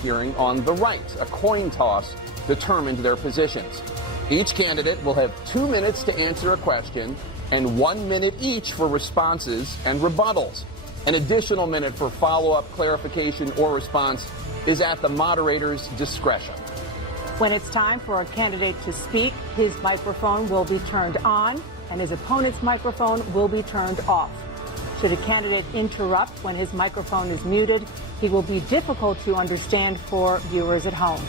hearing on the right. A coin toss determined their positions. Each candidate will have 2 minutes to answer a question and 1 minute each for responses and rebuttals. An additional minute for follow-up, clarification, or response is at the moderator's discretion. When it's time for a candidate to speak, his microphone will be turned on and his opponent's microphone will be turned off. Should a candidate interrupt when his microphone is muted, he will be difficult to understand for viewers at home.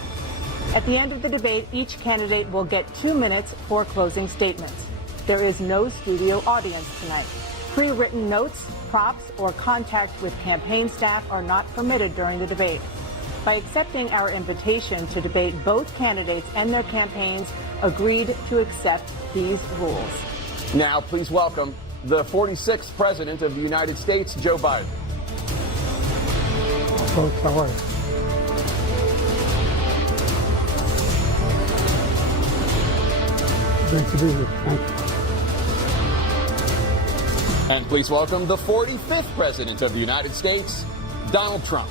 At the end of the debate, each candidate will get 2 minutes for closing statements. There is no studio audience tonight. Pre-written notes, props, or contact with campaign staff are not permitted during the debate. By accepting our invitation to debate, both candidates and their campaigns agreed to accept these rules. Now, please welcome the 46th President of the United States, Joe Biden. Folks, how are you? Great to be here. Thank you. And please welcome the 45th President of the United States, Donald Trump.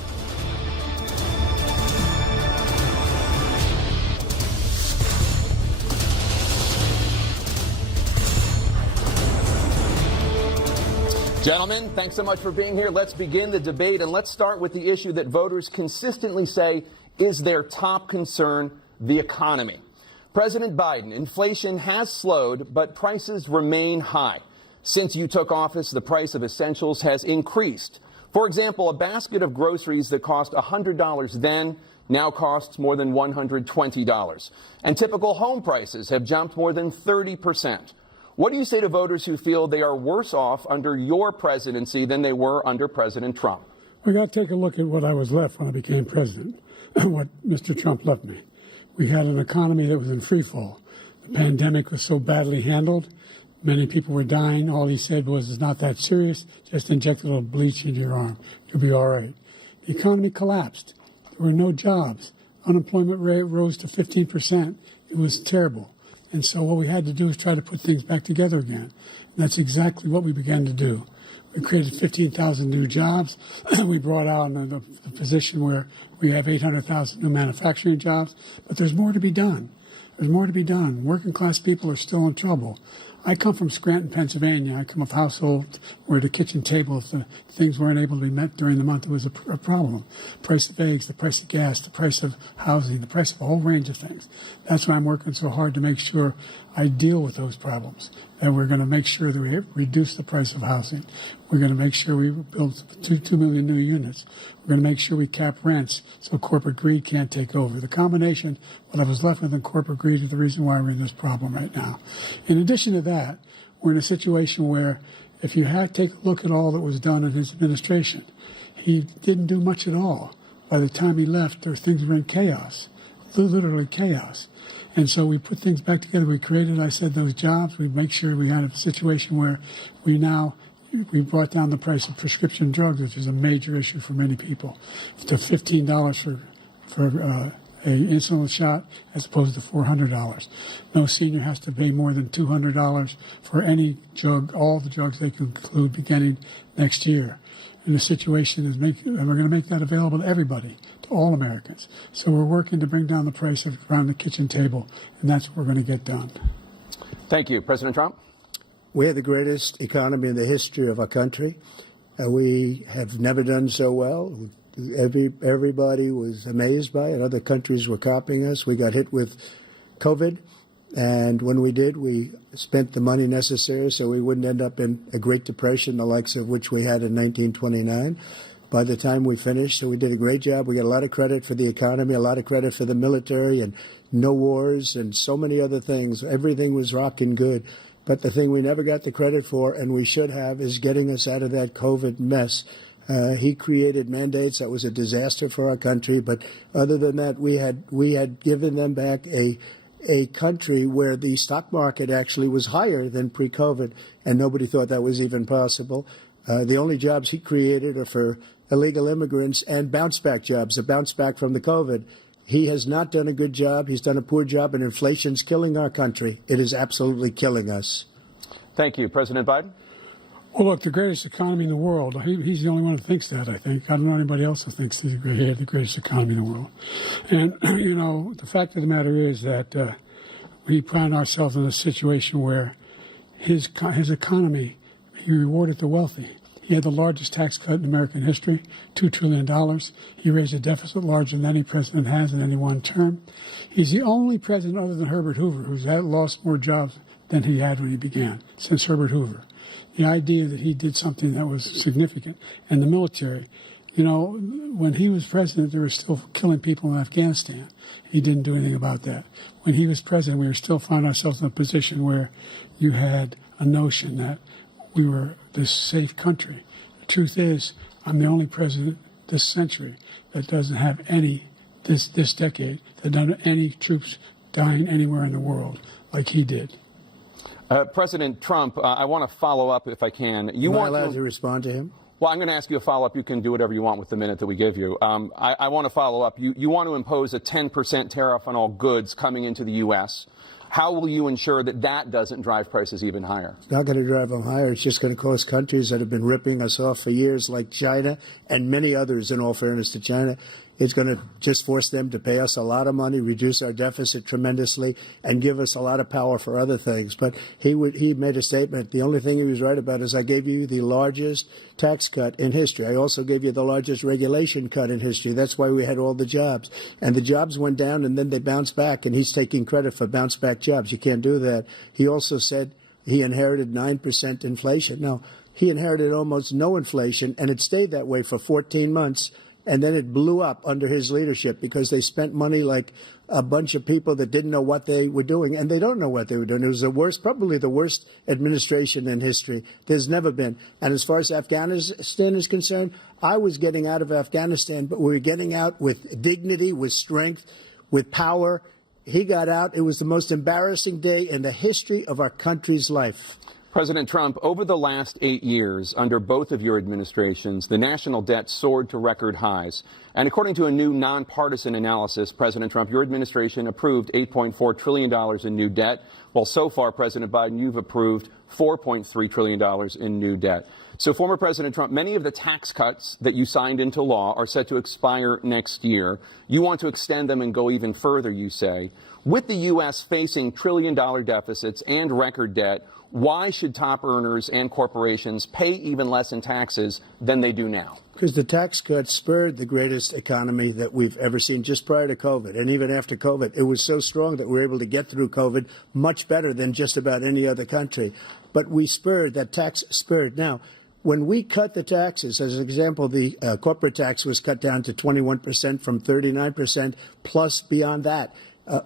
Gentlemen, thanks so much for being here. Let's begin the debate, and let's start with the issue that voters consistently say is their top concern, the economy. President Biden, inflation has slowed, but prices remain high. Since you took office, the price of essentials has increased. For example, a basket of groceries that cost $100 then now costs more than $120. And typical home prices have jumped more than 30%. What do you say to voters who feel they are worse off under your presidency than they were under President Trump? We got to take a look at what I was left when I became president, what Mr. Trump left me. We had an economy that was in free fall. The pandemic was so badly handled. Many people were dying. All he said was, it's not that serious. Just inject a little bleach into your arm. You'll be all right. The economy collapsed. There were no jobs. Unemployment rate rose to 15%. It was terrible. And so what we had to do is try to put things back together again. And that's exactly what we began to do. We created 15,000 new jobs. We brought out the position where we have 800,000 new manufacturing jobs. But there's more to be done. There's more to be done. Working class people are still in trouble. I come from Scranton, Pennsylvania. I come of a household where the kitchen table, if the things weren't able to be met during the month, it was a problem. Price of eggs, the price of gas, the price of housing, the price of a whole range of things. That's why I'm working so hard to make sure I deal with those problems. And we're going to make sure that we reduce the price of housing. We're going to make sure we build 2 million new units. We're going to make sure we cap rents so corporate greed can't take over. The combination, what I was left with in corporate greed, is the reason why we're in this problem right now. In addition to that, we're in a situation where if you take a look at all that was done in his administration, he didn't do much at all. By the time he left, things were in chaos, literally chaos. And so we put things back together. We created, I said, those jobs. We make sure we had a situation where we brought down the price of prescription drugs, which is a major issue for many people, to $15 for an insulin shot as opposed to $400. No senior has to pay more than $200 for any drug, all the drugs they can include beginning next year. And the situation is and we're going to make that available to everybody, to all Americans. So we're working to bring down the price around the kitchen table, and that's what we're going to get done. Thank you. President Trump? We have the greatest economy in the history of our country. We have never done so well. Everybody was amazed by it. Other countries were copying us. We got hit with COVID, and when we did, we spent the money necessary so we wouldn't end up in a Great Depression, the likes of which we had in 1929. By the time we finished, so we did a great job. We got a lot of credit for the economy, a lot of credit for the military, and no wars, and so many other things. Everything was rocking good. But the thing we never got the credit for, and we should have, is getting us out of that COVID mess. He created mandates that was a disaster for our country. But other than that, we had given them back a country where the stock market actually was higher than pre-COVID, and nobody thought that was even possible. The only jobs he created are for illegal immigrants and bounce-back jobs, a bounce-back from the COVID. He has not done a good job. He's done a poor job, and inflation's killing our country. It is absolutely killing us. Thank you. President Biden? Well, look, the greatest economy in the world, he's the only one who thinks that, I think. I don't know anybody else who thinks he had the greatest economy in the world. And, you know, the fact of the matter is that we found ourselves in a situation where his economy, he rewarded the wealthy. He had the largest tax cut in American history, $2 trillion. He raised a deficit larger than any president has in any one term. He's the only president other than Herbert Hoover who's lost more jobs than he had when he began, since Herbert Hoover. The idea that he did something that was significant. And the military, you know, when he was president, they were still killing people in Afghanistan. He didn't do anything about that. When he was president, we were still finding ourselves in a position where you had a notion that we were this safe country. The truth is, I'm the only president this century that doesn't have this decade, that doesn't have any troops dying anywhere in the world like he did. President Trump, I want to follow up if I can. Am I allowed to respond to him? Well, I'm going to ask you a follow-up. You can do whatever you want with the minute that we give you. I want to follow up. You want to impose a 10% tariff on all goods coming into the U.S. How will you ensure that that doesn't drive prices even higher? It's not going to drive them higher. It's just going to cause countries that have been ripping us off for years, like China and many others, in all fairness to China. It's going to just force them to pay us a lot of money, reduce our deficit tremendously, and give us a lot of power for other things. But he made a statement. The only thing he was right about is I gave you the largest tax cut in history. I also gave you the largest regulation cut in history. That's why we had all the jobs. And the jobs went down, and then they bounced back, and he's taking credit for bounce-back jobs. You can't do that. He also said he inherited 9% inflation. No, he inherited almost no inflation, and it stayed that way for 14 months. And then it blew up under his leadership because they spent money like a bunch of people that didn't know what they were doing. And they don't know what they were doing. It was the worst, probably the worst administration in history. There's never been. And as far as Afghanistan is concerned, I was getting out of Afghanistan, but we were getting out with dignity, with strength, with power. He got out. It was the most embarrassing day in the history of our country's life. President Trump, over the last 8 years, under both of your administrations, the national debt soared to record highs. And according to a new nonpartisan analysis, President Trump, your administration approved $8.4 trillion in new debt, while so far, President Biden, you've approved $4.3 trillion in new debt. So, former President Trump, many of the tax cuts that you signed into law are set to expire next year. You want to extend them and go even further, you say. With the U.S. facing trillion-dollar deficits and record debt, why should top earners and corporations pay even less in taxes than they do now? Because the tax cuts spurred the greatest economy that we've ever seen just prior to COVID. And even after COVID, it was so strong that we were able to get through COVID much better than just about any other country. But we spurred, that tax spurred. Now, when we cut the taxes, as an example, the corporate tax was cut down to 21% from 39%, plus beyond that.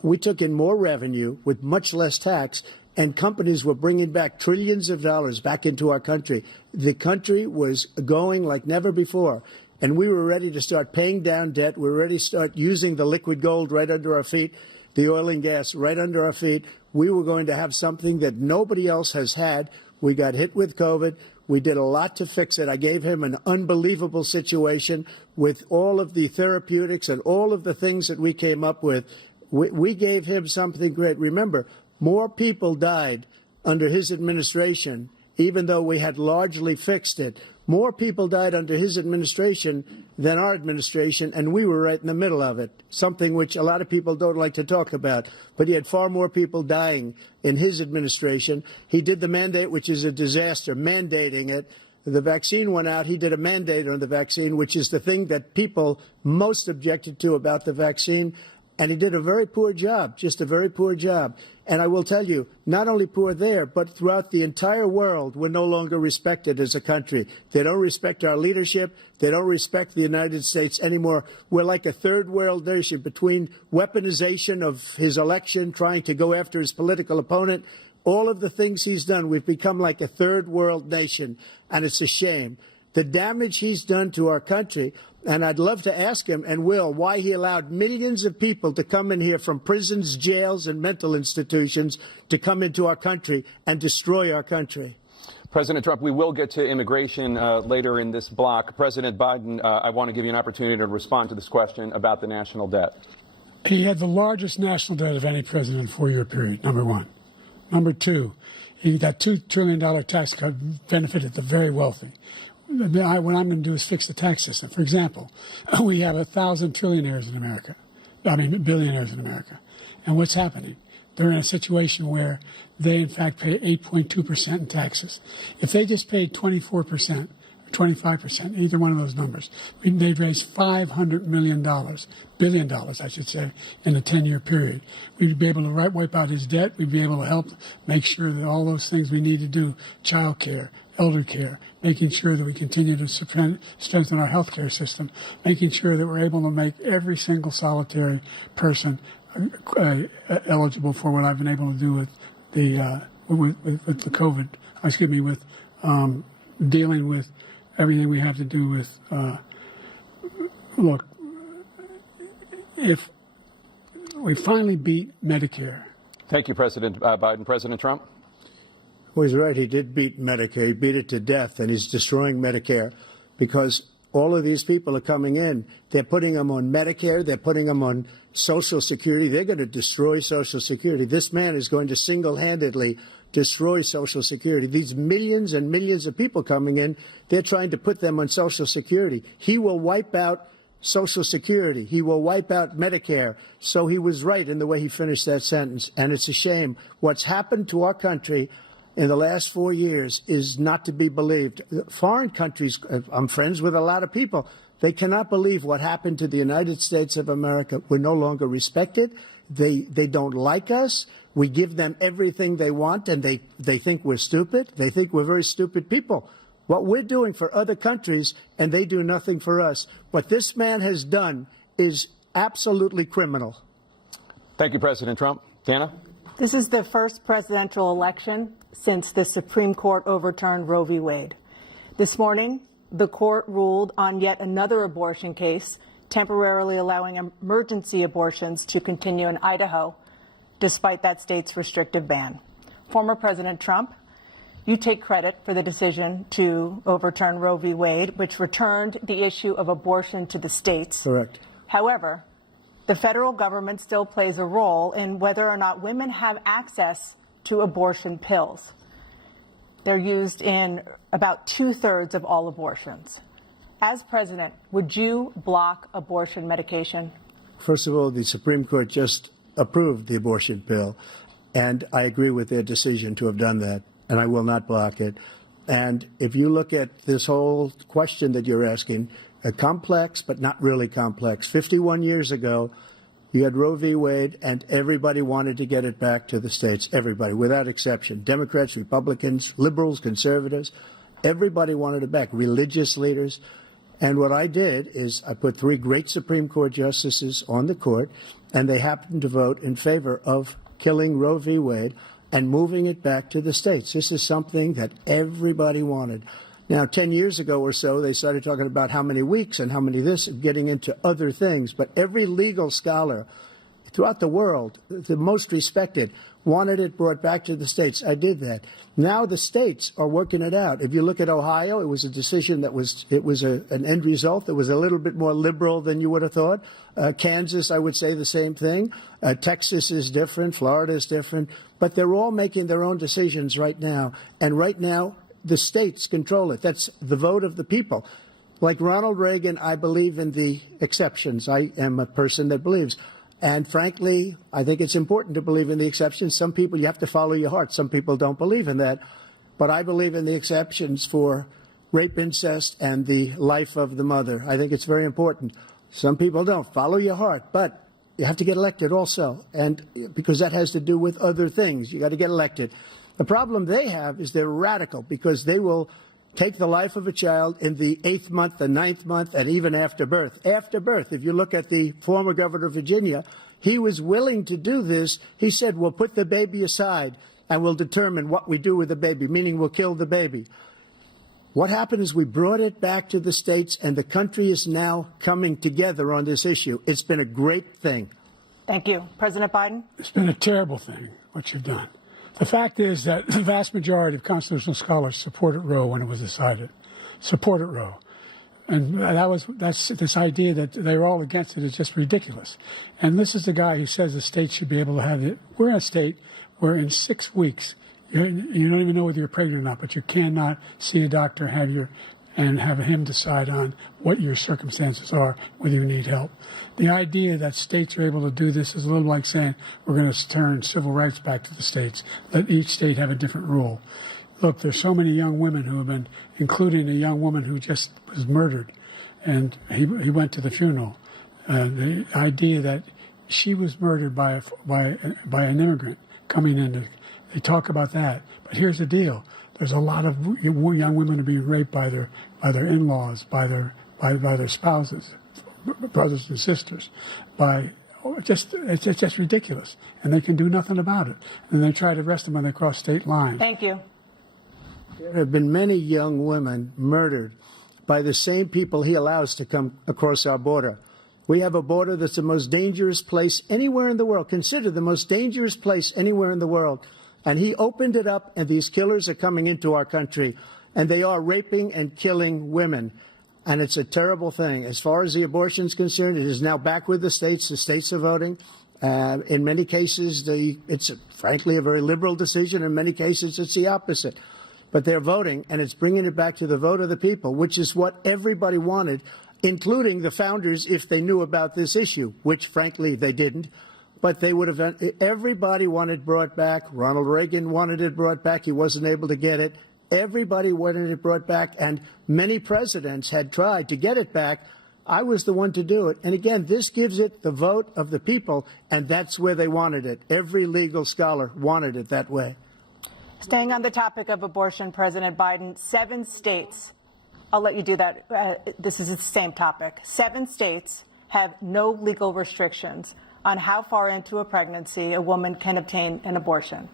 We took in more revenue with much less tax, and companies were bringing back trillions of dollars back into our country. The country was going like never before, and we were ready to start paying down debt. We were ready to start using the liquid gold right under our feet, the oil and gas right under our feet. We were going to have something that nobody else has had. We got hit with COVID. We did a lot to fix it. I gave him an unbelievable situation with all of the therapeutics and all of the things that we came up with. We gave him something great. Remember, more people died under his administration, even though we had largely fixed it. More people died under his administration than our administration, and we were right in the middle of it, something which a lot of people don't like to talk about. But he had far more people dying in his administration. He did the mandate, which is a disaster, mandating it. The vaccine went out. He did a mandate on the vaccine, which is the thing that people most objected to about the vaccine. And he did a very poor job, just a very poor job. And I will tell you, not only poor there, but throughout the entire world, we're no longer respected as a country. They don't respect our leadership. They don't respect the United States anymore. We're like a third world nation between weaponization of his election, trying to go after his political opponent. All of the things he's done, we've become like a third world nation, and it's a shame. The damage he's done to our country. And I'd love to ask him, and will, why he allowed millions of people to come in here from prisons, jails, and mental institutions to come into our country and destroy our country. President Trump, we will get to immigration later in this block. President Biden, I want to give you an opportunity to respond to this question about the national debt. He had the largest national debt of any president in a 4-year period, number one. Number two, that $2 trillion tax cut benefited the very wealthy. What I'm going to do is fix the tax system. For example, we have 1,000 billionaires in America. And what's happening? They're in a situation where they, in fact, pay 8.2% in taxes. If they just paid 24%, 25%, either one of those numbers, they'd raise $500 billion, I should say, in a 10-year period. We'd be able to wipe out his debt. We'd be able to help make sure that all those things we need to do, child care, elder care, making sure that we continue to strengthen our health care system, making sure that we're able to make every single solitary person eligible for what I've been able to do with the COVID, with dealing with everything we have to do with, look, if we finally beat Medicare. Thank you, President Biden. President Trump? Well, he's right. He did beat Medicare. He beat it to death, and he's destroying Medicare because all of these people are coming in. They're putting them on Medicare. They're putting them on Social Security. They're going to destroy Social Security. This man is going to single-handedly destroy Social Security. These millions and millions of people coming in, they're trying to put them on Social Security. He will wipe out Social Security. He will wipe out Medicare. So he was right in the way he finished that sentence. And it's a shame. What's happened to our country in the last 4 years is not to be believed. Foreign countries, I'm friends with a lot of people, they cannot believe what happened to the United States of America. We're no longer respected. They don't like us. We give them everything they want, and they think we're stupid. They think we're very stupid people. What we're doing for other countries, and they do nothing for us. What this man has done is absolutely criminal. Thank you, President Trump. Dana? This is the first presidential election since the Supreme Court overturned Roe v. Wade. This morning, the court ruled on yet another abortion case, temporarily allowing emergency abortions to continue in Idaho, despite that state's restrictive ban. Former President Trump, you take credit for the decision to overturn Roe v. Wade, which returned the issue of abortion to the states. Correct. However, the federal government still plays a role in whether or not women have access to abortion pills. They're used in about 2/3 of all abortions. As president, would you block abortion medication? First of all, the Supreme Court just approved the abortion pill, and I agree with their decision to have done that, and I will not block it. And if you look at this whole question that you're asking, complex but not really complex. 51 years ago, you had Roe v. Wade, and everybody wanted to get it back to the states. Everybody, without exception. Democrats, Republicans, liberals, conservatives. Everybody wanted it back. Religious leaders. And what I did is I put 3 great Supreme Court justices on the court, and they happened to vote in favor of killing Roe v. Wade and moving it back to the states. This is something that everybody wanted. Now, 10 years ago or so, they started talking about how many weeks and how many this, getting into other things. But every legal scholar throughout the world, the most respected, wanted it brought back to the states. I did that. Now the states are working it out. If you look at Ohio, it was a decision that was an end result that was a little bit more liberal than you would have thought. Kansas, I would say the same thing. Texas is different. Florida is different. But they're all making their own decisions right now. And right now, the states control it. That's the vote of the people. Like Ronald Reagan, I believe in the exceptions. I am a person that believes. And frankly, I think it's important to believe in the exceptions. Some people, you have to follow your heart. Some people don't believe in that. But I believe in the exceptions for rape, incest, and the life of the mother. I think it's very important. Some people don't. Follow your heart. But you have to get elected also. And because that has to do with other things. You got to get elected. The problem they have is they're radical because they will take the life of a child in the 8th month, the 9th month, and even after birth. After birth, if you look at the former governor of Virginia, he was willing to do this. He said, we'll put the baby aside and we'll determine what we do with the baby, meaning we'll kill the baby. What happened is we brought it back to the states, and the country is now coming together on this issue. It's been a great thing. Thank you. President Biden? It's been a terrible thing, what you've done. The fact is that the vast majority of constitutional scholars supported Roe when it was decided, supported Roe. And that's this idea that they're all against it is just ridiculous. And this is the guy who says the state should be able to have it. We're in a state where in 6 weeks, you don't even know whether you're pregnant or not, but you cannot see a doctor, and have him decide on what your circumstances are, whether you need help. The idea that states are able to do this is a little like saying we're going to turn civil rights back to the states, let each state have a different rule. Look, there's so many young women who have been, including a young woman who just was murdered, and he went to the funeral. The idea that she was murdered by an immigrant coming in, they talk about that. But here's the deal. There's a lot of young women are being raped by their in-laws, by their spouses, brothers and sisters, it's just ridiculous, and they can do nothing about it. And they try to arrest them when they cross state lines. Thank you. There have been many young women murdered by the same people he allows to come across our border. We have a border that's the most dangerous place anywhere in the world, considered the most dangerous place anywhere in the world. And he opened it up, and these killers are coming into our country, and they are raping and killing women. And it's a terrible thing. As far as the abortion is concerned, it is now back with the states. The states are voting. In many cases, it's frankly a very liberal decision. In many cases, it's the opposite. But they're voting, and it's bringing it back to the vote of the people, which is what everybody wanted, including the founders, if they knew about this issue, which, frankly, they didn't. But they would have, everybody wanted it brought back. Ronald Reagan wanted it brought back. He wasn't able to get it. Everybody wanted it brought back, and many presidents had tried to get it back. I was the one to do it. And again, this gives it the vote of the people, and that's where they wanted it. Every legal scholar wanted it that way. Staying on the topic of abortion, President Biden, 7 states, I'll let you do that. This is the same topic. 7 states have no legal restrictions on how far into a pregnancy a woman can obtain an abortion.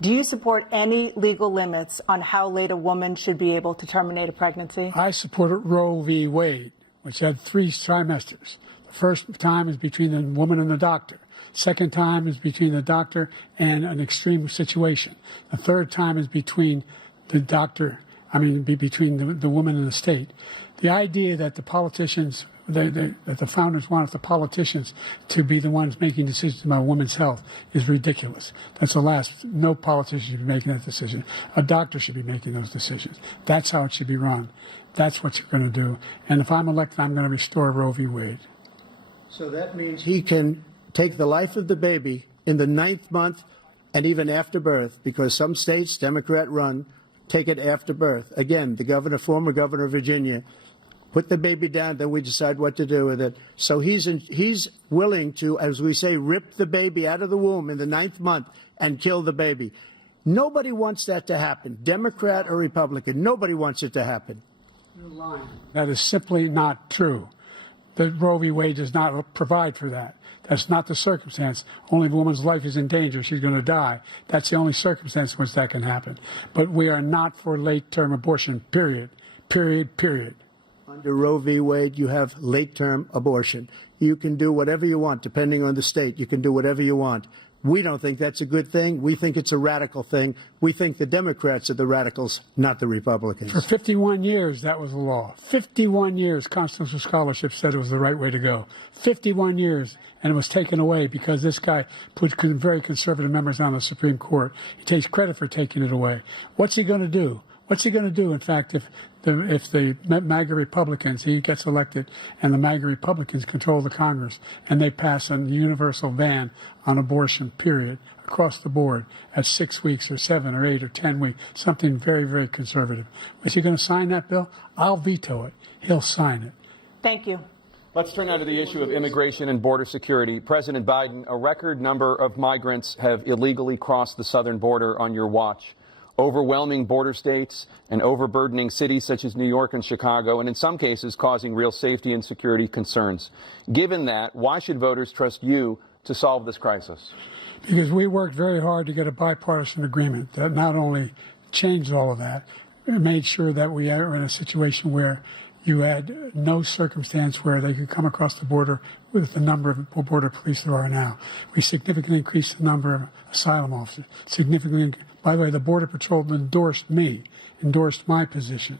Do you support any legal limits on how late a woman should be able to terminate a pregnancy? I support Roe v. Wade, which had 3 trimesters. The first time is between the woman and the doctor. Second time is between the doctor and an extreme situation. The third time is between the doctor, between the woman and the state. The idea that the politicians, that the founders wanted the politicians to be the ones making decisions about women's health is ridiculous. That's the last. No politician should be making that decision. A doctor should be making those decisions. That's how it should be run. That's what you're going to do. And if I'm elected, I'm going to restore Roe v. Wade. So that means he can take the life of the baby in the 9th month and even after birth, because some states, Democrat run, take it after birth. Again, the former governor of Virginia, put the baby down, then we decide what to do with it. So he's willing to, as we say, rip the baby out of the womb in the 9th month and kill the baby. Nobody wants that to happen, Democrat or Republican. Nobody wants it to happen. You're lying. That is simply not true. The Roe v. Wade does not provide for that. That's not the circumstance. Only if a woman's life is in danger, she's going to die. That's the only circumstance in which that can happen. But we are not for late-term abortion, period. Period, period. Under Roe v. Wade, you have late-term abortion. You can do whatever you want, depending on the state. You can do whatever you want. We don't think that's a good thing. We think it's a radical thing. We think the Democrats are the radicals, not the Republicans. For 51 years, that was the law. 51 years, constitutional scholarship said it was the right way to go. 51 years, and it was taken away because this guy put very conservative members on the Supreme Court. He takes credit for taking it away. What's he going to do? What's he going to do, in fact, if the MAGA Republicans, he gets elected, and the MAGA Republicans control the Congress, and they pass a universal ban on abortion, period, across the board at 6 weeks or 7 or 8 or 10 weeks, something very, very conservative. Is he going to sign that bill? I'll veto it. He'll sign it. Thank you. Let's turn now to the issue of immigration and border security. President Biden, a record number of migrants have illegally crossed the southern border on your watch. Overwhelming border states and overburdening cities such as New York and Chicago, and in some cases causing real safety and security concerns. Given that, why should voters trust you to solve this crisis? Because we worked very hard to get a bipartisan agreement that not only changed all of that, it made sure that we are in a situation where you had no circumstance where they could come across the border with the number of border police there are now. We significantly increased the number of asylum officers, significantly. By the way, the Border Patrol endorsed me endorsed my position.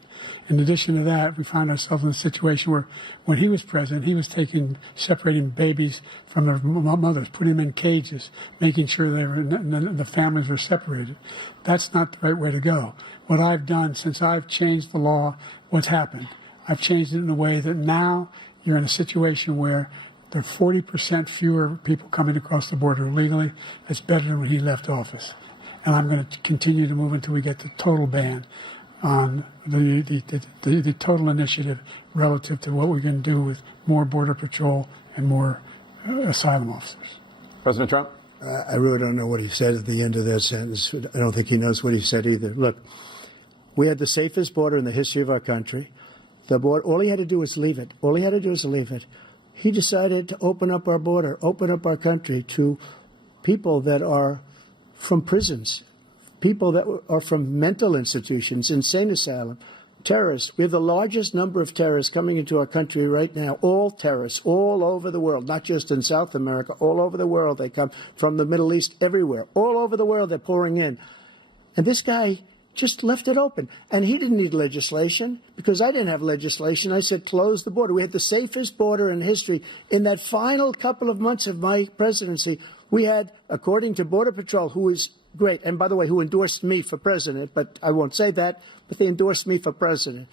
In addition to that, we found ourselves in a situation where when he was president, he was separating babies from their mothers, putting them in cages, making sure the families were separated. That's not the right way to go. What I've done since I've changed the law, what's happened? I've changed it in a way that now you're in a situation where there are 40% fewer people coming across the border illegally. That's better than when he left office. And I'm going to continue to move until we get the total ban on the total initiative relative to what we're going to do with more Border Patrol and more asylum officers. President Trump? I really don't know what he said at the end of that sentence. I don't think he knows what he said either. Look, we had the safest border in the history of our country. The border, all he had to do was leave it. All he had to do was leave it. He decided to open up our border, open up our country to people that are from prisons, people that are from mental institutions, insane asylum, terrorists. We have the largest number of terrorists coming into our country right now, all terrorists, all over the world, not just in South America, all over the world. They come from the Middle East, everywhere. All over the world, they're pouring in. And this guy just left it open. And he didn't need legislation because I didn't have legislation. I said, close the border. We had the safest border in history. In that final couple of months of my presidency, we had, according to Border Patrol, who is great, and by the way, who endorsed me for president, but I won't say that, but they endorsed me for president.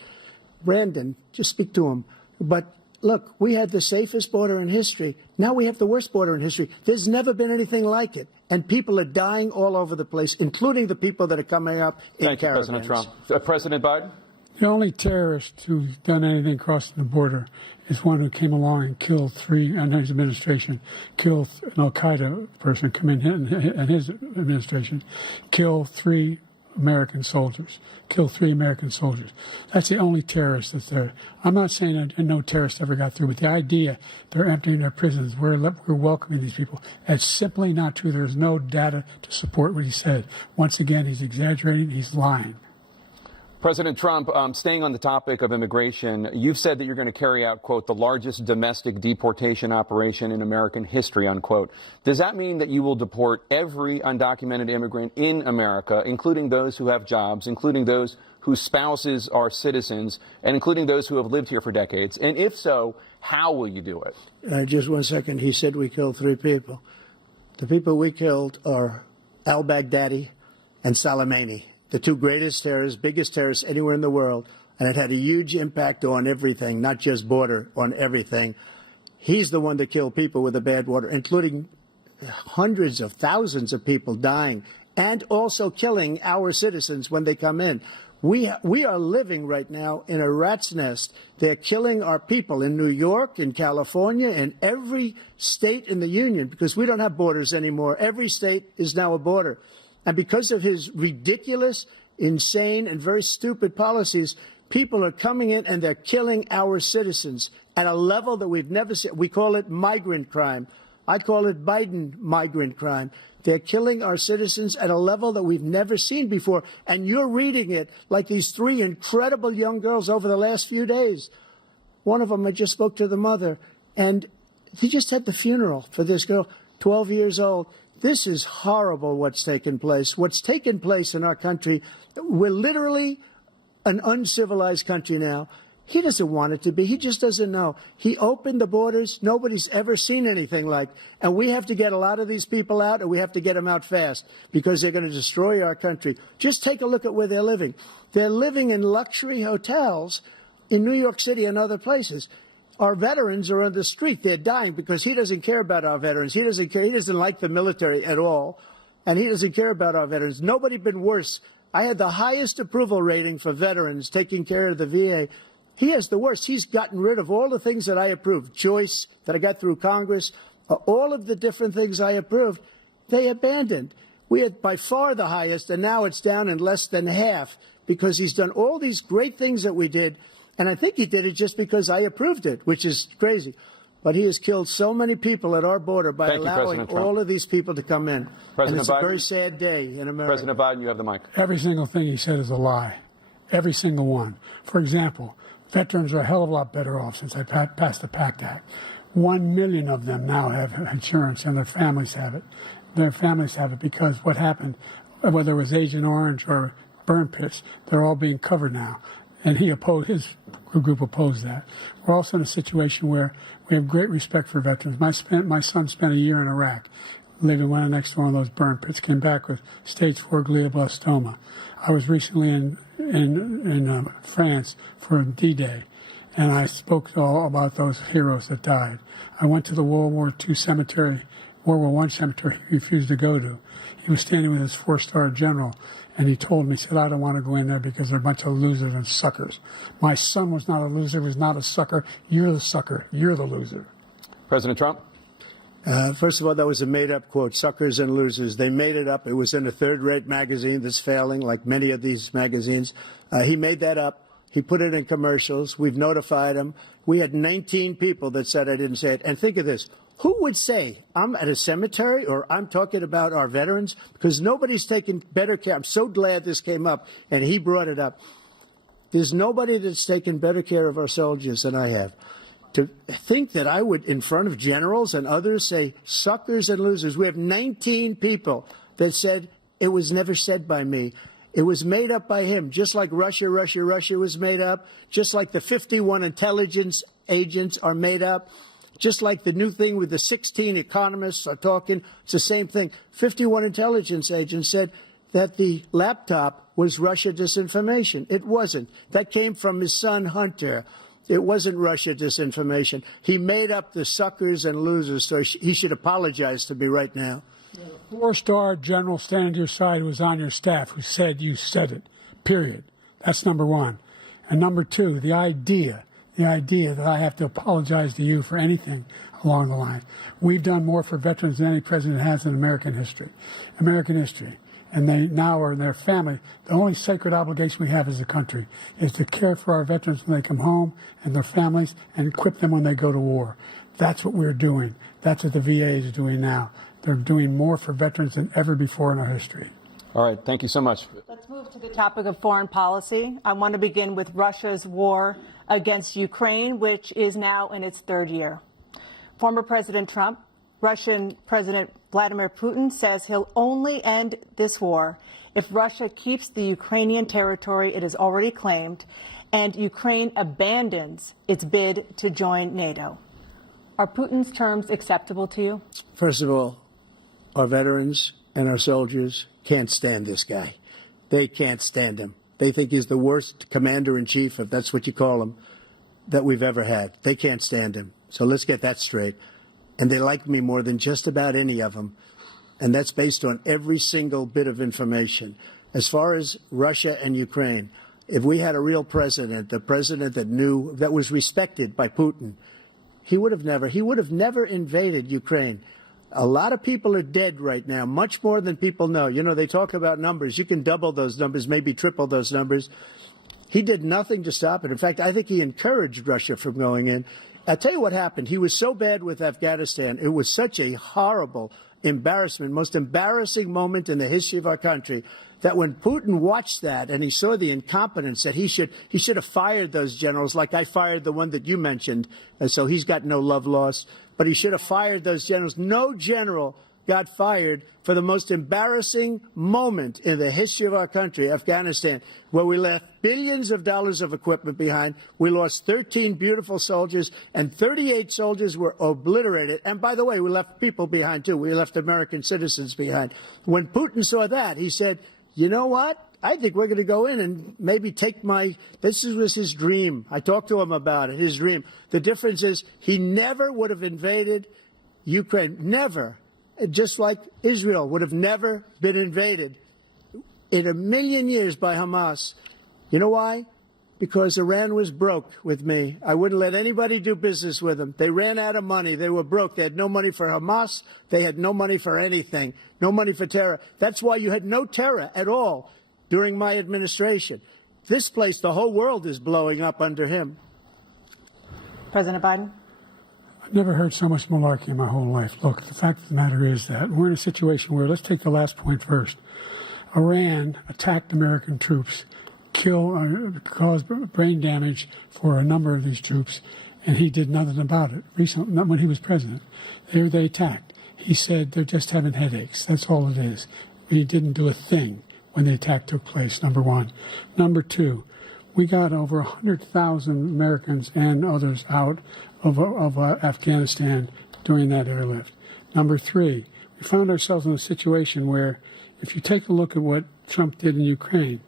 Brandon, just speak to him. But look, we had the safest border in history. Now we have the worst border in history. There's never been anything like it. And people are dying all over the place, including the people that are coming up in caravans. Thank you, President Trump. President Biden? The only terrorist who's done anything crossing the border is one who came along and killed three, under his administration, killed an al-Qaeda person, come in and his administration, killed three American soldiers. That's the only terrorist that's there. I'm not saying that no terrorist ever got through, but the idea they're emptying their prisons, we're welcoming these people, that's simply not true. There's no data to support what he said. Once again, he's exaggerating, he's lying. President Trump, staying on the topic of immigration, you've said that you're going to carry out, quote, the largest domestic deportation operation in American history, unquote. Does that mean that you will deport every undocumented immigrant in America, including those who have jobs, including those whose spouses are citizens, and including those who have lived here for decades? And if so, how will you do it? Just 1 second. He said we killed three people. The people we killed are al-Baghdadi and Soleimani, the two greatest terrorists, biggest terrorists anywhere in the world, and it had a huge impact on everything, not just border, on everything. He's the one that killed people with the bad water, including hundreds of thousands of people dying, and also killing our citizens when they come in. We are living right now in a rat's nest. They're killing our people in New York, in California, in every state in the union, because we don't have borders anymore. Every state is now a border. And because of his ridiculous, insane, and very stupid policies, people are coming in and they're killing our citizens at a level that we've never seen. We call it migrant crime. I call it Biden migrant crime. They're killing our citizens at a level that we've never seen before. And you're reading it like these three incredible young girls over the last few days. One of them, I just spoke to the mother, and they just had the funeral for this girl, 12 years old. This is horrible what's taken place. What's taken place in our country, we're literally an uncivilized country now. He doesn't want it to be. He just doesn't know. He opened the borders. Nobody's ever seen anything like. And we have to get a lot of these people out, and we have to get them out fast because they're going to destroy our country. Just take a look at where they're living. They're living in luxury hotels in New York City and other places. Our veterans are on the street. They're dying because he doesn't care about our veterans. He doesn't care. He doesn't like the military at all, and he doesn't care about our veterans. Nobody been worse. I had the highest approval rating for veterans taking care of the VA. He has the worst. He's gotten rid of all the things that I approved. Choice that I got through Congress, all of the different things I approved, they abandoned. We had by far the highest, and now it's down in less than half because he's done all these great things that we did. And I think he did it just because I approved it, which is crazy. But he has killed so many people at our border by allowing all of these people to come in. And it's a very sad day in America. President Biden, you have the mic. Every single thing he said is a lie. Every single one. For example, veterans are a hell of a lot better off since I passed the PACT Act. 1 million of them now have insurance, and their families have it. Their families have it because what happened, whether it was Agent Orange or burn pits. They're all being covered now. And his group opposed that. We're also in a situation where we have great respect for veterans. My son spent a year in Iraq, living right next to one of those burn pits, came back with stage 4 glioblastoma. I was recently in France for D-Day, and I spoke all about those heroes that died. I went to the World War I cemetery he refused to go to. He was standing with his 4-star general, and he told me, he said, I don't want to go in there because they're a bunch of losers and suckers. My son was not a loser, was not a sucker. You're the sucker. You're the loser. President Trump? First of all, that was a made-up quote, suckers and losers. They made it up. It was in a third-rate magazine that's failing, like many of these magazines. He made that up. He put it in commercials. We've notified him. We had 19 people that said I didn't say it. And think of this. Who would say I'm at a cemetery or I'm talking about our veterans? Because nobody's taken better care. I'm so glad this came up, and he brought it up. There's nobody that's taken better care of our soldiers than I have. To think that I would, in front of generals and others, say suckers and losers. We have 19 people that said it was never said by me. It was made up by him, just like Russia was made up, just like the 51 intelligence agents are made up, just like the new thing with the 16 economists are talking. It's the same thing. 51 intelligence agents said that the laptop was Russia disinformation. It wasn't. That came from his son, Hunter. It wasn't Russia disinformation. He made up the suckers and losers, so he should apologize to me right now. A 4-star general standing to your side who was on your staff who said you said it, period. That's number one. And number two, the idea that I have to apologize to you for anything along the line. We've done more for veterans than any president has in American history. And they now are in their family. The only sacred obligation we have as a country is to care for our veterans when they come home and their families and equip them when they go to war. That's what we're doing. That's what the VA is doing now. They're doing more for veterans than ever before in our history. All right. Thank you so much. Let's move to the topic of foreign policy. I want to begin with Russia's war against Ukraine, which is now in its 3rd year. Former President Trump, Russian President Vladimir Putin says he'll only end this war if Russia keeps the Ukrainian territory it has already claimed and Ukraine abandons its bid to join NATO. Are Putin's terms acceptable to you? First of all, our veterans and our soldiers can't stand this guy. They can't stand him. They think he's the worst commander-in-chief, if that's what you call him, that we've ever had. They can't stand him. So let's get that straight. And they like me more than just about any of them. And that's based on every single bit of information. As far as Russia and Ukraine, if we had a real president, the president that knew, that was respected by Putin, he would have never invaded Ukraine. A lot of people are dead right now, much more than people know. You know, they talk about numbers. You can double those numbers, maybe triple those numbers. He did nothing to stop it. In fact, I think he encouraged Russia from going in. I'll tell you what happened. He was so bad with Afghanistan. It was such a horrible embarrassment, most embarrassing moment in the history of our country, that when Putin watched that and he saw the incompetence, that he should have fired those generals, like I fired the one that you mentioned, and so he's got no love lost. But he should have fired those generals. No general got fired for the most embarrassing moment in the history of our country, Afghanistan, where we left billions of dollars of equipment behind. We lost 13 beautiful soldiers, and 38 soldiers were obliterated. And by the way, we left people behind, too. We left American citizens behind. When Putin saw that, he said, you know what? I think we're going to go in and maybe take this was his dream. I talked to him about it, his dream. The difference is he never would have invaded Ukraine. Never. Just like Israel would have never been invaded in a million years by Hamas. You know why? Because Iran was broke with me. I wouldn't let anybody do business with them. They ran out of money. They were broke. They had no money for Hamas. They had no money for anything. No money for terror. That's why you had no terror at all during my administration. This place, the whole world is blowing up under him. President Biden? I've never heard so much malarkey in my whole life. Look, the fact of the matter is that we're in a situation where, let's take the last point first. Iran attacked American troops, caused brain damage for a number of these troops, and he did nothing about it. Recently, not when he was president. They attacked. He said they're just having headaches. That's all it is. He didn't do a thing. when the attack took place, number one. Number two, we got over 100,000 Americans and others out of Afghanistan during that airlift. Number three, we found ourselves in a situation where, if you take a look at what Trump did in Ukraine,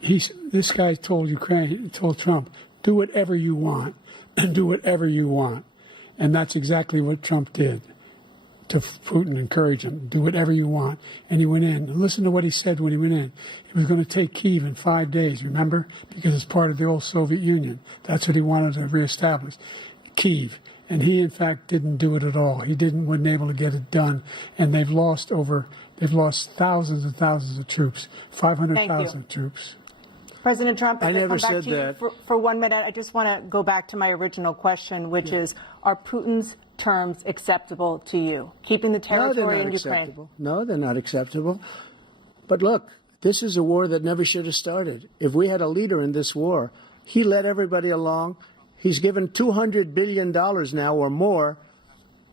this guy told Trump, do whatever you want, and do whatever you want. And that's exactly what Trump did to Putin, encourage him, do whatever you want. And he went in. And listen to what he said when he went in. He was going to take Kyiv in 5 days, remember? Because it's part of the old Soviet Union. That's what he wanted to reestablish, Kyiv. And he, in fact, didn't do it at all. He wasn't able to get it done. And they've lost thousands and thousands of troops, 500,000 troops. President Trump, I never come back said to you that. For 1 minute, I just want to go back to my original question, which is, are Putin's terms acceptable to you? Keeping the territory in Ukraine? No, they're not acceptable. But look, this is a war that never should have started. If we had a leader in this war, he led everybody along. He's given $200 billion now or more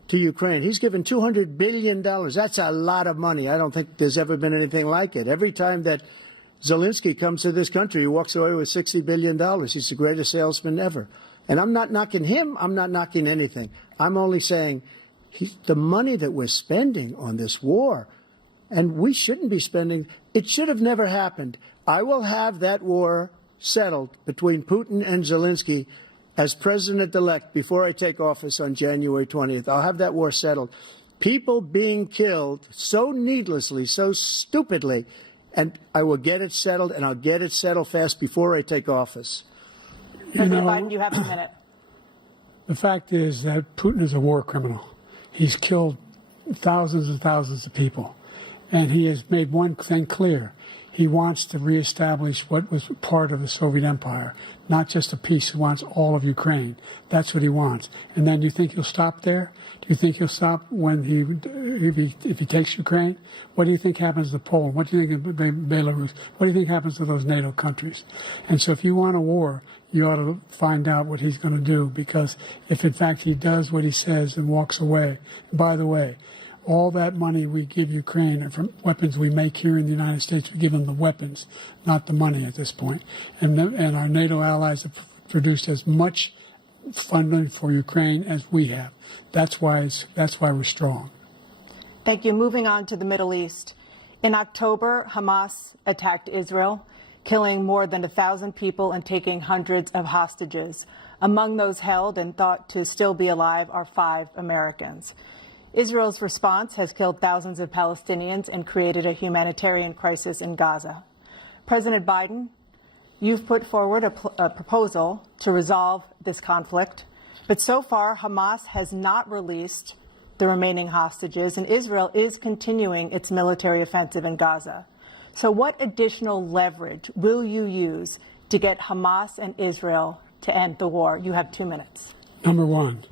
to Ukraine. He's given $200 billion. That's a lot of money. I don't think there's ever been anything like it. Every time that Zelensky comes to this country, he walks away with $60 billion. He's the greatest salesman ever. And I'm not knocking him. I'm not knocking anything. I'm only saying the money that we're spending on this war, and we shouldn't be spending, it should have never happened. I will have that war settled between Putin and Zelensky as president-elect before I take office on January 20th. I'll have that war settled. People being killed so needlessly, so stupidly, and I will get it settled, and I'll get it settled fast before I take office. President Biden, you have a minute. The fact is that Putin is a war criminal. He's killed thousands and thousands of people. And he has made one thing clear. He wants to reestablish what was part of the Soviet Empire, not just a piece. He wants all of Ukraine. That's what he wants. And then you think he'll stop there? Do you think he'll stop when if he takes Ukraine? What do you think happens to Poland? What do you think of Belarus? What do you think happens to those NATO countries? And so if you want a war, you ought to find out what he's going to do, because if in fact he does what he says and walks away, and by the way, all that money we give Ukraine are from weapons we make here in the United States. We give them the weapons, not the money at this point. And our NATO allies have produced as much funding for Ukraine as we have. That's why we're strong. Thank you. Moving on to the Middle East. In October, Hamas attacked Israel, killing more than 1,000 people and taking hundreds of hostages. Among those held and thought to still be alive are 5 Americans. Israel's response has killed thousands of Palestinians and created a humanitarian crisis in Gaza. President Biden, you've put forward a proposal to resolve this conflict, but so far Hamas has not released the remaining hostages, and Israel is continuing its military offensive in Gaza. So what additional leverage will you use to get Hamas and Israel to end the war? You have 2 minutes. Number one,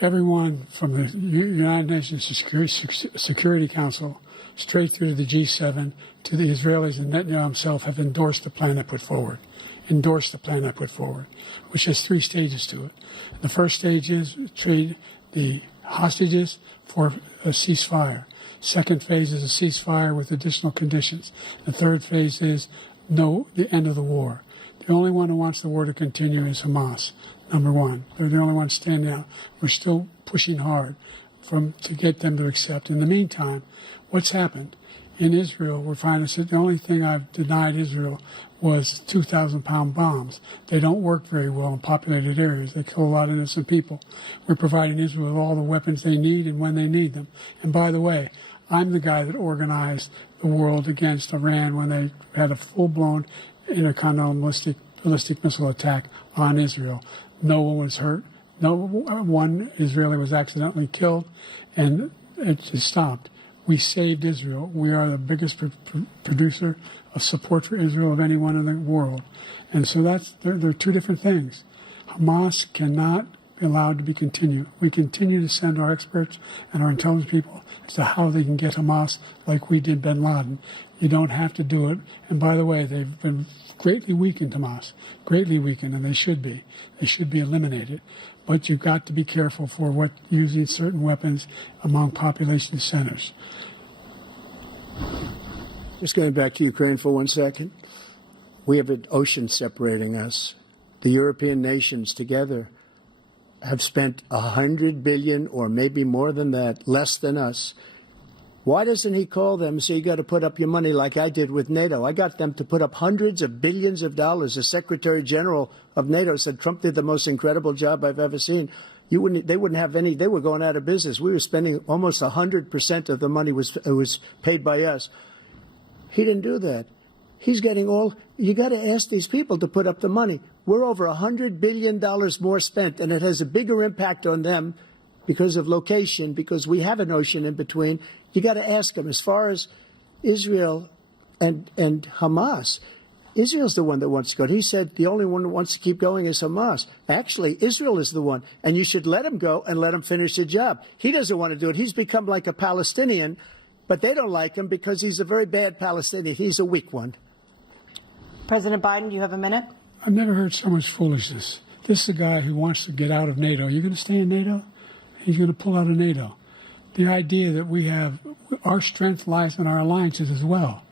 everyone from the United Nations Security Council straight through to the G7 to the Israelis and Netanyahu himself have endorsed the plan I put forward. Which has 3 stages to it. The first stage is trade the hostages for a ceasefire. Second phase is a ceasefire with additional conditions. The third phase is the end of the war. The only one who wants the war to continue is Hamas. Number one. They're the only ones standing out. We're still pushing hard to get them to accept. In the meantime, what's happened? In Israel, we're finding that the only thing I've denied Israel was 2,000-pound bombs. They don't work very well in populated areas. They kill a lot of innocent people. We're providing Israel with all the weapons they need and when they need them. And by the way, I'm the guy that organized the world against Iran when they had a full-blown intercontinental ballistic missile attack on Israel. No one was hurt. No one Israeli was accidentally killed, and it just stopped. We saved Israel. We are the biggest producer of support for Israel of anyone in the world. And so there are 2 different things. Hamas cannot be allowed to be continued. We continue to send our experts and our intelligence people as to how they can get Hamas like we did bin Laden. You don't have to do it. And by the way, they've been greatly weakened, Hamas, greatly weakened, and they should be. They should be eliminated. But you've got to be careful for using certain weapons among population centers. Just going back to Ukraine for 1 second. We have an ocean separating us. The European nations together have spent $100 billion or maybe more than that, less than us. Why doesn't he call them and say, you got to put up your money like I did with NATO? I got them to put up hundreds of billions of dollars. The Secretary General of NATO said Trump did the most incredible job I've ever seen. They wouldn't have any. They were going out of business. We were spending almost 100% of the money was paid by us. He didn't do that. He's getting all. You got to ask these people to put up the money. We're over $100 billion more spent, and it has a bigger impact on them because of location, because we have an ocean in between. You got to ask them. As far as Israel and Hamas, Israel's the one that wants to go. He said the only one that wants to keep going is Hamas. Actually, Israel is the one, and you should let him go and let him finish the job. He doesn't want to do it. He's become like a Palestinian, but they don't like him because he's a very bad Palestinian. He's a weak one. President Biden, you have a minute. I've never heard so much foolishness. This is a guy who wants to get out of NATO. You're going to stay in NATO? He's going to pull out of NATO. The idea that we have our strength lies in our alliances as well.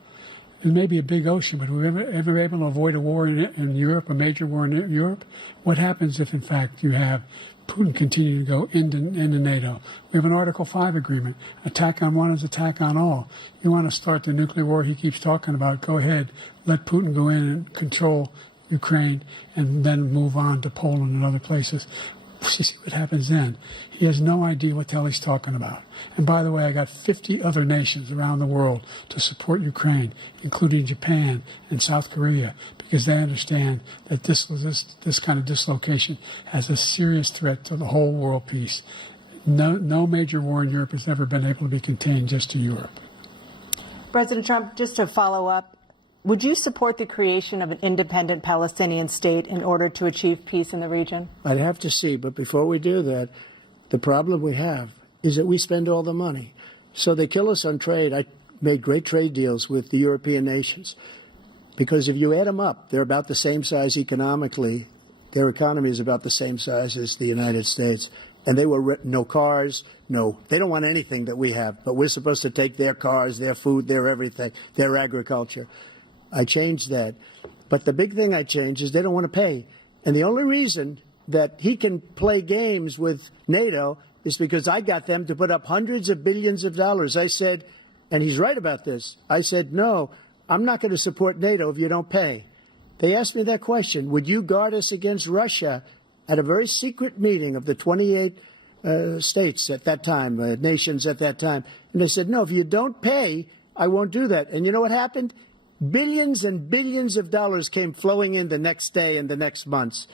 There may be a big ocean, but we're ever able to avoid a war in Europe, a major war in Europe? What happens if, in fact, you have Putin continue to go into NATO? We have an Article 5 agreement. Attack on one is attack on all. You want to start the nuclear war he keeps talking about, go ahead. Let Putin go in and control Ukraine and then move on to Poland and other places. See what happens then. He has no idea what the hell he's talking about. And by the way, I got 50 other nations around the world to support Ukraine, including Japan and South Korea, because they understand that this kind of dislocation has a serious threat to the whole world peace. No major war in Europe has ever been able to be contained just to Europe. President Trump, just to follow up, would you support the creation of an independent Palestinian state in order to achieve peace in the region? I'd have to see, but before we do that, the problem we have is that we spend all the money. So they kill us on trade. I made great trade deals with the European nations because if you add them up, they're about the same size economically. Their economy is about the same size as the United States. And they were no cars, they don't want anything that we have, but we're supposed to take their cars, their food, their everything, their agriculture. I changed that. But the big thing I changed is they don't want to pay. And the only reason that he can play games with NATO is because I got them to put up hundreds of billions of dollars. I said, and he's right about this, I said, no, I'm not going to support NATO if you don't pay. They asked me that question, would you guard us against Russia at a very secret meeting of the 28 states at that time, nations at that time. And they said, no, if you don't pay, I won't do that. And you know what happened? Billions and billions of dollars came flowing in the next day and the next months.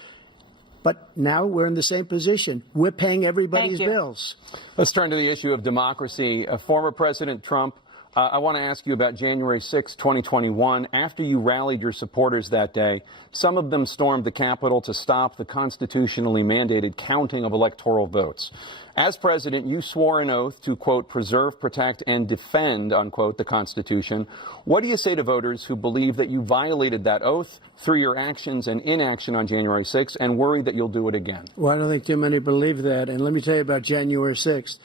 But now we're in the same position. We're paying everybody's bills. Let's turn to the issue of democracy. Former President Trump, I want to ask you about January 6, 2021. After you rallied your supporters that day, some of them stormed the Capitol to stop the constitutionally mandated counting of electoral votes. As president, you swore an oath to, quote, preserve, protect, and defend, unquote, the Constitution. What do you say to voters who believe that you violated that oath through your actions and inaction on January 6th and worry that you'll do it again? Well, I don't think too many believe that. And let me tell you about January 6th.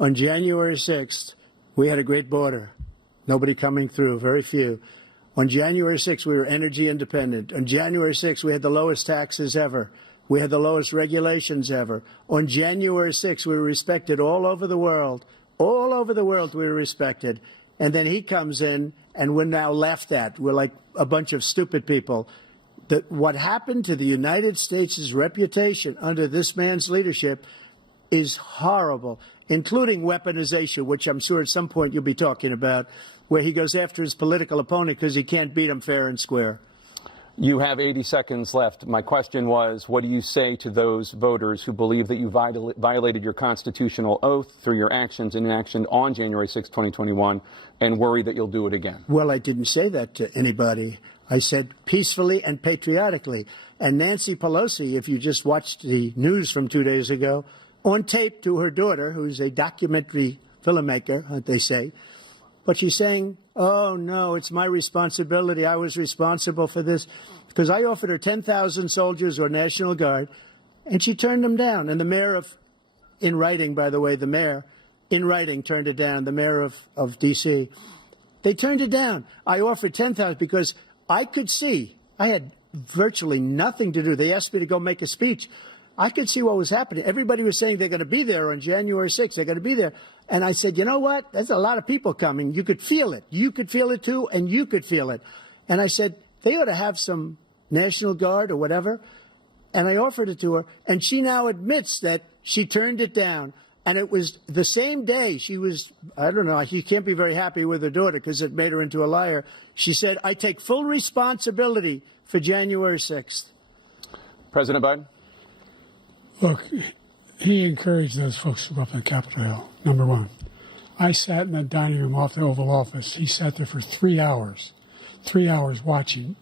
On January 6th, we had a great border. Nobody coming through, very few. On January 6th, we were energy independent. On January 6th, we had the lowest taxes ever. We had the lowest regulations ever. On January 6th, we were respected all over the world. All over the world, we were respected. And then he comes in, and we're now laughed at. We're like a bunch of stupid people. What happened to the United States' reputation under this man's leadership is horrible, including weaponization, which I'm sure at some point you'll be talking about, where he goes after his political opponent because he can't beat him fair and square. You have 80 seconds left. My question was, what do you say to those voters who believe that you violated your constitutional oath through your actions and inaction on January 6, 2021, and worry that you'll do it again? Well, I didn't say that to anybody. I said peacefully and patriotically. And Nancy Pelosi, if you just watched the news from 2 days ago, on tape to her daughter, who's a documentary filmmaker, they say, but she's saying, oh, no, it's my responsibility. I was responsible for this because I offered her 10,000 soldiers or National Guard, and she turned them down. And the mayor in writing, by the way, the mayor in writing turned it down, the mayor of D.C. They turned it down. I offered $10,000 because I could see, I had virtually nothing to do. They asked me to go make a speech. I could see what was happening. Everybody was saying they're going to be there on January 6th. They're going to be there. And I said, you know what? There's a lot of people coming. You could feel it. You could feel it too, and you could feel it. And I said, they ought to have some National Guard or whatever. And I offered it to her. And she now admits that she turned it down. And it was the same day she was, I don't know, she can't be very happy with her daughter because it made her into a liar. She said, I take full responsibility for January 6th. President Biden? Look, he encouraged those folks to go up on Capitol Hill, number one. I sat in that dining room off the Oval Office. He sat there for 3 hours watching,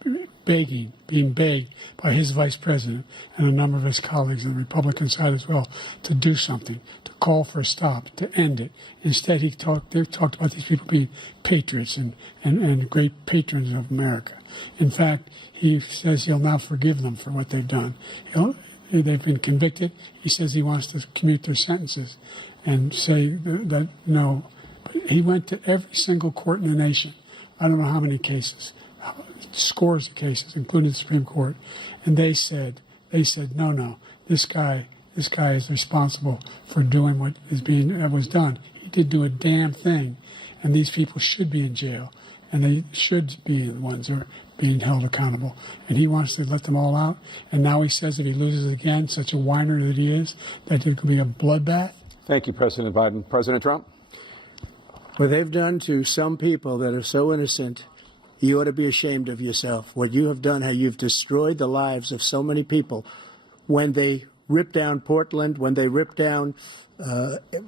begging, being begged by his vice president and a number of his colleagues on the Republican side as well to do something, to call for a stop, to end it. Instead, they talked about these people being patriots and great patrons of America. In fact, he says he'll now forgive them for what they've done. They've been convicted. He says he wants to commute their sentences and say that no. But he went to every single court in the nation. I don't know how many cases, scores of cases, including the Supreme Court. And they said, no, this guy is responsible for doing what was done. He didn't do a damn thing. And these people should be in jail. And they should be the ones who are being held accountable. And he wants to let them all out. And now he says if he loses again, such a whiner that he is, that it could be a bloodbath. Thank you, President Biden. President Trump? What they've done to some people that are so innocent, you ought to be ashamed of yourself. What you have done, how you've destroyed the lives of so many people. When they ripped down Portland, when they ripped down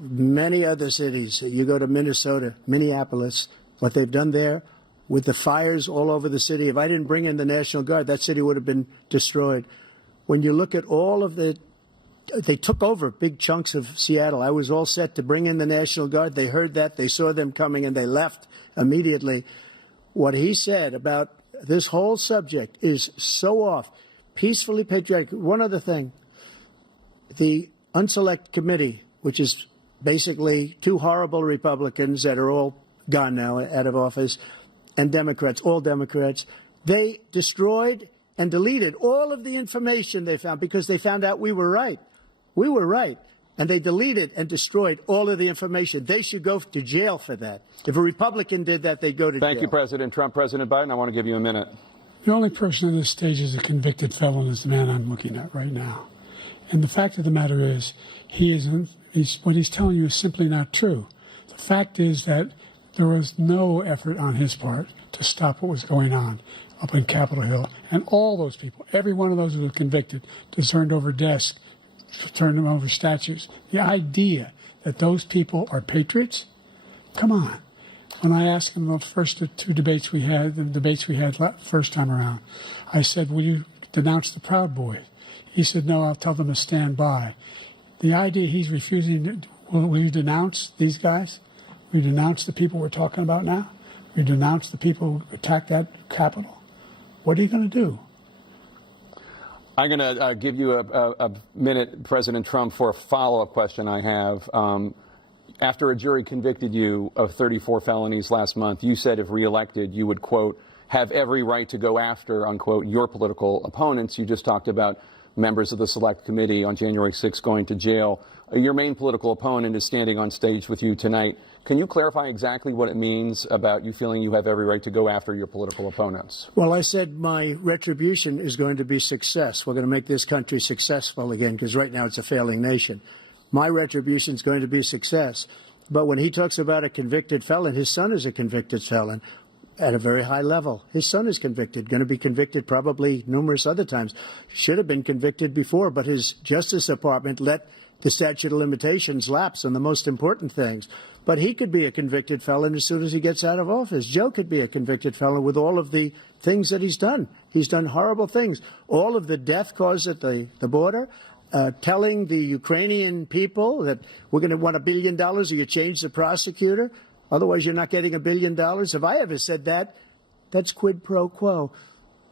many other cities, you go to Minnesota, Minneapolis, what they've done there, with the fires all over the city. If I didn't bring in the National Guard, that city would have been destroyed. When you look at all of they took over big chunks of Seattle. I was all set to bring in the National Guard. They heard that. They saw them coming, and they left immediately. What he said about this whole subject is so off. Peacefully patriotic. One other thing. The Unselect Committee, which is basically two horrible Republicans that are all gone now, out of office, and Democrats, all Democrats, they destroyed and deleted all of the information they found because they found out we were right. We were right. And they deleted and destroyed all of the information. They should go to jail for that. If a Republican did that, they'd go to jail. Thank you, President Trump. President Biden, I want to give you a minute. The only person on this stage is a convicted felon is the man I'm looking at right now. And the fact of the matter is, what he's telling you is simply not true. The fact is that there was no effort on his part to stop what was going on up in Capitol Hill. And all those people, every one of those who were convicted, turned over desks, turned them over statues. The idea that those people are patriots? Come on. When I asked him about the first two debates we had, first time around, I said, will you denounce the Proud Boys? He said, no, I'll tell them to stand by. The idea he's refusing, will you denounce these guys? We denounce the people we're talking about now? We denounce the people who attacked that Capitol? What are you going to do? I'm going to give you a minute, President Trump, for a follow-up question I have. After a jury convicted you of 34 felonies last month, you said if reelected, you would, quote, have every right to go after, unquote, your political opponents. You just talked about members of the Select Committee on January 6th going to jail. Your main political opponent is standing on stage with you tonight. Can you clarify exactly what it means about you feeling you have every right to go after your political opponents? Well, I said my retribution is going to be success. We're going to make this country successful again, because right now it's a failing nation. My retribution is going to be success. But when he talks about a convicted felon, his son is a convicted felon at a very high level. His son is convicted, going to be convicted probably numerous other times. Should have been convicted before, but his Justice Department let the statute of limitations lapse on the most important things. But he could be a convicted felon as soon as he gets out of office. Joe could be a convicted felon with all of the things that he's done. He's done horrible things. All of the death caused at the border, telling the Ukrainian people that we're going to want $1 billion or you change the prosecutor. Otherwise, you're not getting $1 billion. If I ever said that, that's quid pro quo.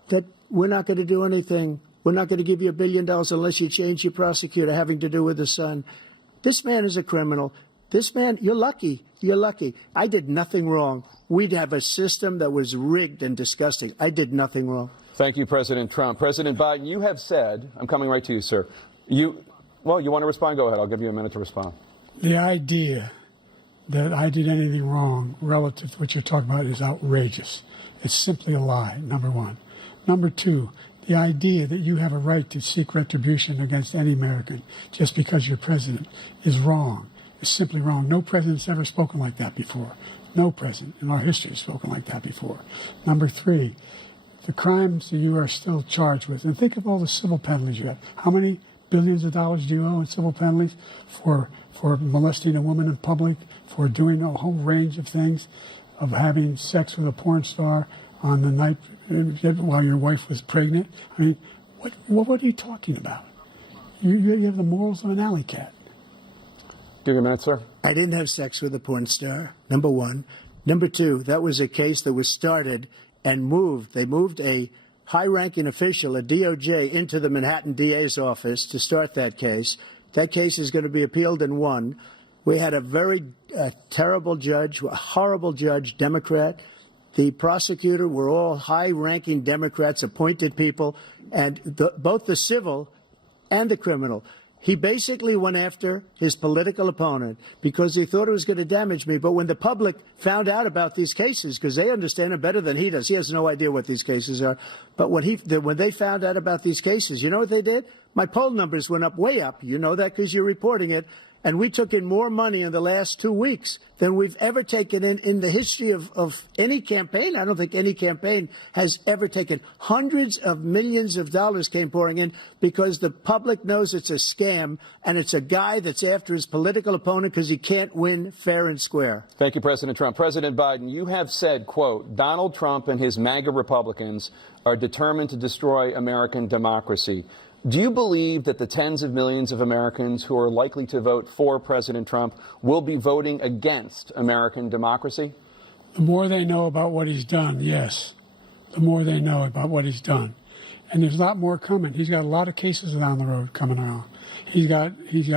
That we're not going to do anything. We're not going to give you $1 billion unless you change your prosecutor, having to do with the son. This man is a criminal. This man, you're lucky. You're lucky. I did nothing wrong. We'd have a system that was rigged and disgusting. I did nothing wrong. Thank you, President Trump. President Biden, you have said, I'm coming right to you, sir. Well, you want to respond? Go ahead. I'll give you a minute to respond. The idea that I did anything wrong relative to what you're talking about is outrageous. It's simply a lie, number one. Number two, the idea that you have a right to seek retribution against any American just because you're president is wrong. It's simply wrong. No president's ever spoken like that before. No president in our history has spoken like that before. Number three, the crimes that you are still charged with, and think of all the civil penalties you have. How many billions of dollars do you owe in civil penalties for molesting a woman in public, for doing a whole range of things, of having sex with a porn star on the night while your wife was pregnant? I mean, what are you talking about? You have the morals of an alley cat. Give you a minute, sir. I didn't have sex with a porn star, number one. Number two, that was a case that was started and moved. They moved a high-ranking official, a DOJ, into the Manhattan DA's office to start that case. That case is going to be appealed and won. We had a very terrible judge, a horrible judge, Democrat. The prosecutor were all high-ranking Democrats, appointed people, and both the civil and the criminal. He basically went after his political opponent because he thought it was going to damage me. But when the public found out about these cases, because they understand it better than he does, he has no idea what these cases are. But when they found out about these cases, you know what they did? My poll numbers went up, way up. You know that because you're reporting it. And we took in more money in the last 2 weeks than we've ever taken in the history of any campaign. I don't think any campaign has ever taken. Hundreds of millions of dollars came pouring in because the public knows it's a scam, and it's a guy that's after his political opponent because he can't win fair and square. Thank you, President Trump. President Biden, you have said, quote, Donald Trump and his MAGA Republicans are determined to destroy American democracy. Do you believe that the tens of millions of Americans who are likely to vote for President Trump will be voting against American democracy? The more they know about what he's done, yes. The more they know about what he's done. And there's a lot more coming. He's got a lot of cases down the road coming out. He's got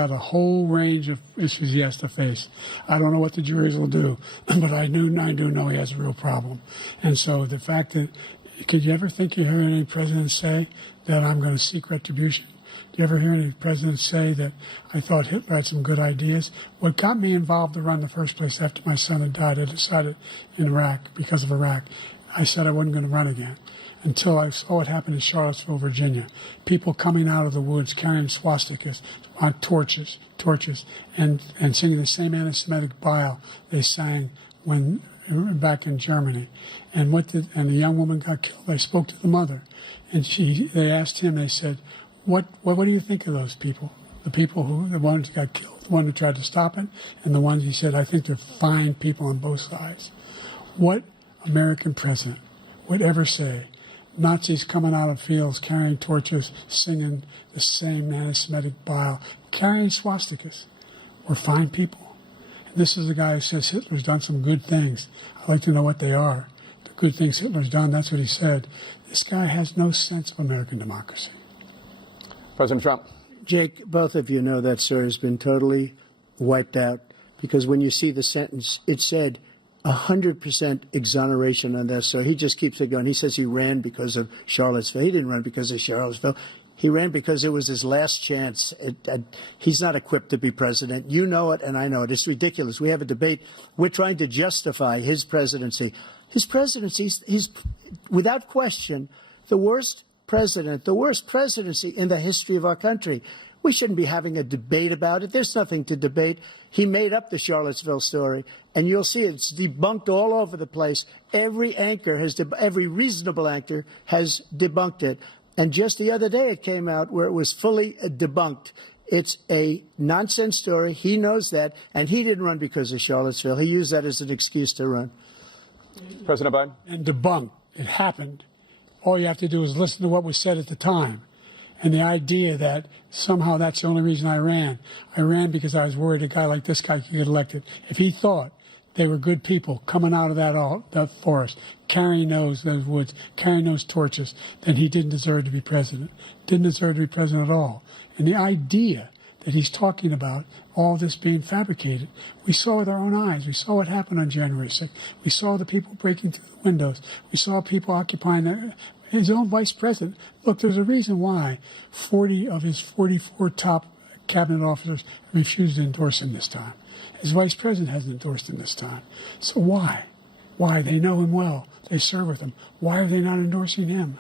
a whole range of issues he has to face. I don't know what the juries will do, but I do know he has a real problem. And so the fact that, could you ever think you heard any president say that I'm going to seek retribution? Do you ever hear any president say that I thought Hitler had some good ideas? What got me involved to run in the first place after my son had died, I decided in Iraq, because of Iraq, I said I wasn't going to run again until I saw what happened in Charlottesville, Virginia. People coming out of the woods carrying swastikas on torches, and singing the same anti-Semitic bile they sang when back in Germany. And the young woman got killed. I spoke to the mother, and they asked him, they said, what do you think of those people? The ones who got killed, the one who tried to stop it, and the ones, he said, I think they're fine people on both sides. What American president would ever say, Nazis coming out of fields, carrying torches, singing the same anti-Semitic bile, carrying swastikas, were fine people? And this is the guy who says Hitler's done some good things. I'd like to know what they are. The good things Hitler's done, that's what he said. This guy has no sense of American democracy. President Trump. Jake, both of you know that, sir, has been totally wiped out, because when you see the sentence, it said 100% exoneration on this. So he just keeps it going. He says he ran because of Charlottesville. He didn't run because of Charlottesville. He ran because it was his last chance. He's not equipped to be president. You know it, and I know it. It's ridiculous. We have a debate. We're trying to justify his presidency. His presidency is, without question, the worst president, the worst presidency in the history of our country. We shouldn't be having a debate about it. There's nothing to debate. He made up the Charlottesville story, and you'll see it's debunked all over the place. Every reasonable anchor has debunked it. And just the other day it came out where it was fully debunked. It's a nonsense story. He knows that, and he didn't run because of Charlottesville. He used that as an excuse to run. President Biden. And debunked. It happened. All you have to do is listen to what was said at the time. And the idea that somehow that's the only reason I ran. I ran because I was worried a guy like this guy could get elected. If he thought they were good people coming out of that forest, carrying those woods, carrying those torches, then he didn't deserve to be president. Didn't deserve to be president at all. And the idea that he's talking about all this being fabricated. We saw with our own eyes. We saw what happened on January 6th. We saw the people breaking through the windows. We saw people occupying his own vice president. Look, there's a reason why 40 of his 44 top cabinet officers refused to endorse him this time. His vice president hasn't endorsed him this time. So why? Why? They know him well. They serve with him. Why are they not endorsing him?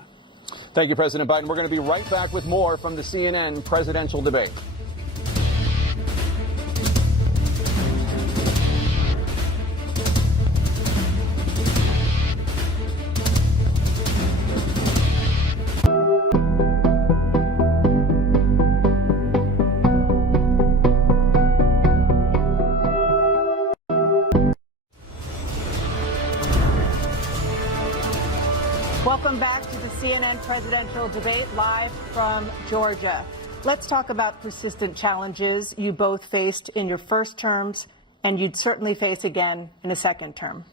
Thank you, President Biden. We're going to be right back with more from the CNN presidential debate. Welcome back to the CNN presidential debate live from Georgia. Let's talk about persistent challenges you both faced in your first terms and you'd certainly face again in a second term.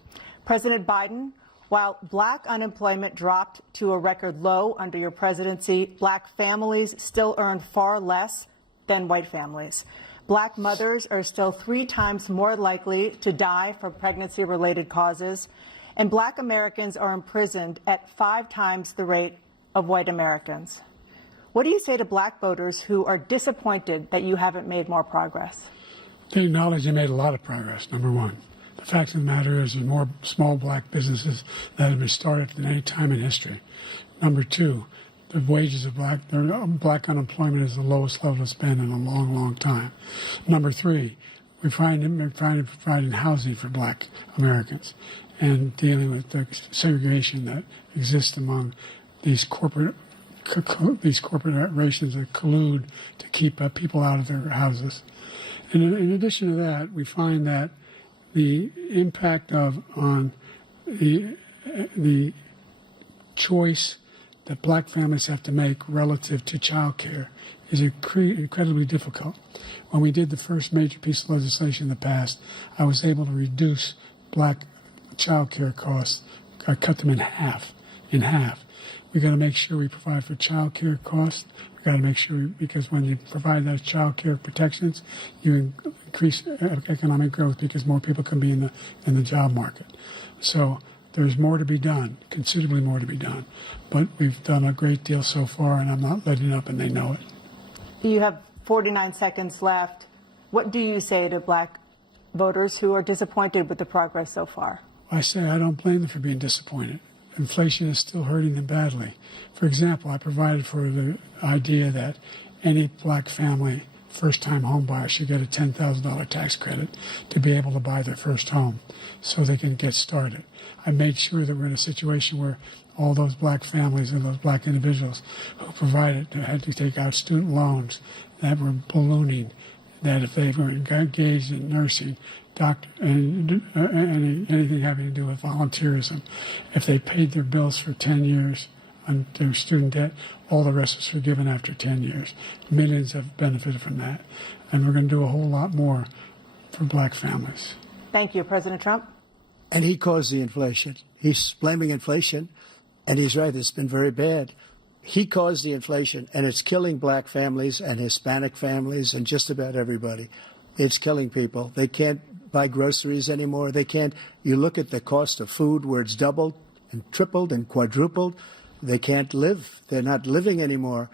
President Biden, while black unemployment dropped to a record low under your presidency, black families still earn far less than white families. Black mothers are still 3 times more likely to die from pregnancy-related causes. And black Americans are imprisoned at 5 times the rate of white Americans. What do you say to black voters who are disappointed that you haven't made more progress? They acknowledge they made a lot of progress, number one. The fact of the matter is there's more small black businesses that have been started than any time in history. Number two, the wages of black unemployment is the lowest level it's been in a long, long time. Number three, we're trying to provide housing for black Americans and dealing with the segregation that exists among these corporations that collude to keep people out of their houses. And in addition to that, we find that the impact on the choice that black families have to make relative to child care is incredibly difficult. When we did the first major piece of legislation in the past, I was able to reduce black child care costs. I cut them in half. We got to make sure we provide for child care costs. We got to make sure, because when you provide those child care protections, you increase economic growth because more people can be in the job market. So there's more to be done, considerably more to be done. But we've done a great deal so far, and I'm not letting up, and they know it. You have 49 seconds left. What do you say to black voters who are disappointed with the progress so far? I say I don't blame them for being disappointed. Inflation is still hurting them badly. For example, I provided for the idea that any black family, first-time home buyer, should get a $10,000 tax credit to be able to buy their first home so they can get started. I made sure that we're in a situation where all those black families and those black individuals who had to take out student loans that were ballooning, that if they were engaged in nursing, doctor, and anything having to do with volunteerism, if they paid their bills for 10 years on their student debt, all the rest was forgiven after 10 years. Millions have benefited from that. And we're going to do a whole lot more for black families. Thank you. President Trump? And he caused the inflation. He's blaming inflation, and he's right, it's been very bad. He caused the inflation, and it's killing black families and Hispanic families and just about everybody. It's killing people. They can't buy groceries anymore. They can't. You look at the cost of food where it's doubled and tripled and quadrupled. They can't live. They're not living anymore.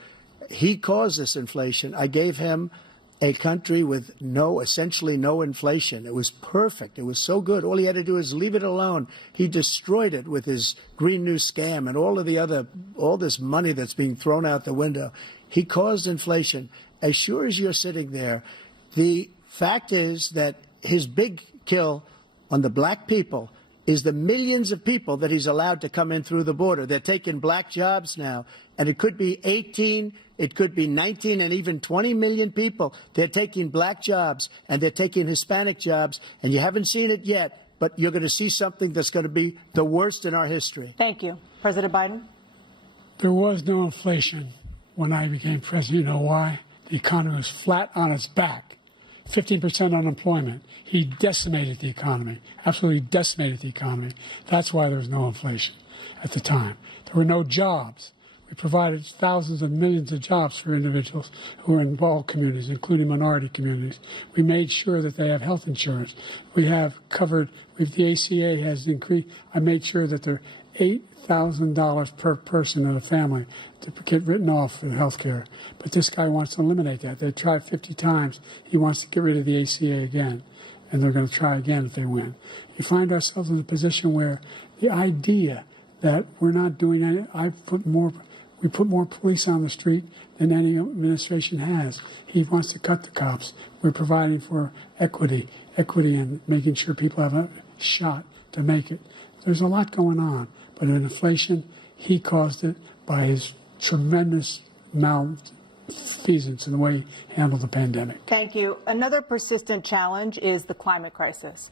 He caused this inflation. I gave him a country with essentially no inflation. It was perfect. It was so good. All he had to do is leave it alone. He destroyed it with his Green New scam and all this money that's being thrown out the window. He caused inflation. As sure as you're sitting there, the fact is that his big kill on the black people is the millions of people that he's allowed to come in through the border. They're taking black jobs now, and it could be 18, it could be 19, and even 20 million people. They're taking black jobs, and they're taking Hispanic jobs, and you haven't seen it yet, but you're going to see something that's going to be the worst in our history. Thank you. President Biden? There was no inflation when I became president. You know why? The economy was flat on its back. 15% unemployment. He decimated the economy, absolutely decimated the economy. That's why there was no inflation at the time. There were no jobs. We provided thousands of millions of jobs for individuals who are in all communities, including minority communities. We made sure that they have health insurance. We have covered, if the ACA has increased, I made sure that they're $8,000 per person in a family to get written off for health care. But this guy wants to eliminate that. They tried 50 times. He wants to get rid of the ACA again, and they're going to try again if they win. You find ourselves in a position where the idea that we're not doing any, we put more police on the street than any administration has. He wants to cut the cops. We're providing for equity and making sure people have a shot to make it. There's a lot going on, but in inflation, he caused it by his tremendous malfeasance in the way he handled the pandemic. Thank you. Another persistent challenge is the climate crisis.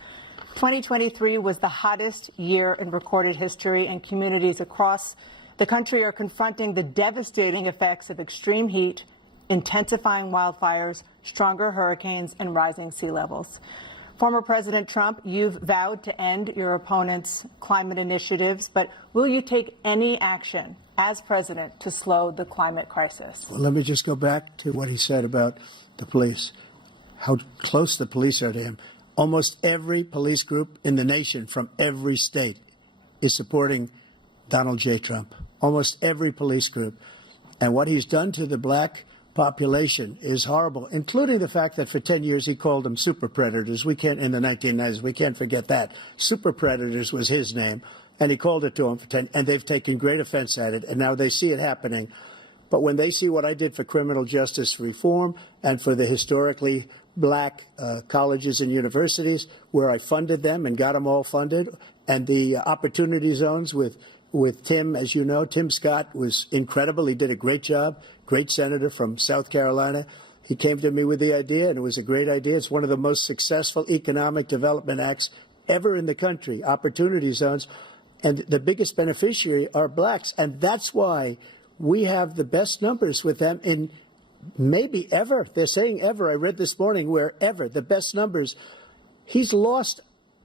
2023 was the hottest year in recorded history, and communities across the country are confronting the devastating effects of extreme heat, intensifying wildfires, stronger hurricanes, and rising sea levels. Former President Trump, you've vowed to end your opponent's climate initiatives, but will you take any action as president to slow the climate crisis? Well, let me just go back to what he said about the police, how close the police are to him. Almost every police group in the nation from every state is supporting Donald J. Trump. Almost every police group. And what he's done to the black population is horrible, including the fact that for 10 years he called them super predators. We can't, in the 1990s, we can't forget that. Super predators was his name, and he called it to them for 10, and they've taken great offense at it, and now they see it happening. But when they see what I did for criminal justice reform and for the historically black colleges and universities, where I funded them and got them all funded, and the opportunity zones with Tim, as you know, Tim Scott was incredible. He did a great job, great senator from South Carolina. He came to me with the idea, and it was a great idea. It's one of the most successful economic development acts ever in the country, opportunity zones. And the biggest beneficiary are blacks. And that's why we have the best numbers with them in maybe ever. They're saying ever. I read this morning where ever, the best numbers. He's lost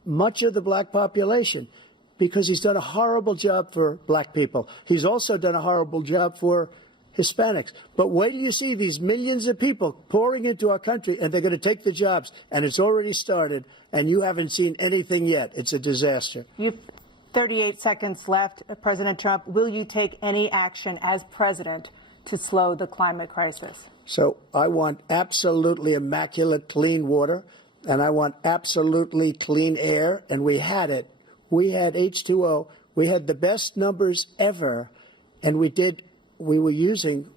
much of the black population because he's done a horrible job for black people. He's also done a horrible job for Hispanics. But wait till you see these millions of people pouring into our country, and they're going to take the jobs, and it's already started, and you haven't seen anything yet. It's a disaster. You've 38 seconds left. President Trump, will you take any action as president to slow the climate crisis? So I want absolutely immaculate clean water, and I want absolutely clean air, and we had it. We had H2O. We had the best numbers ever, and we were using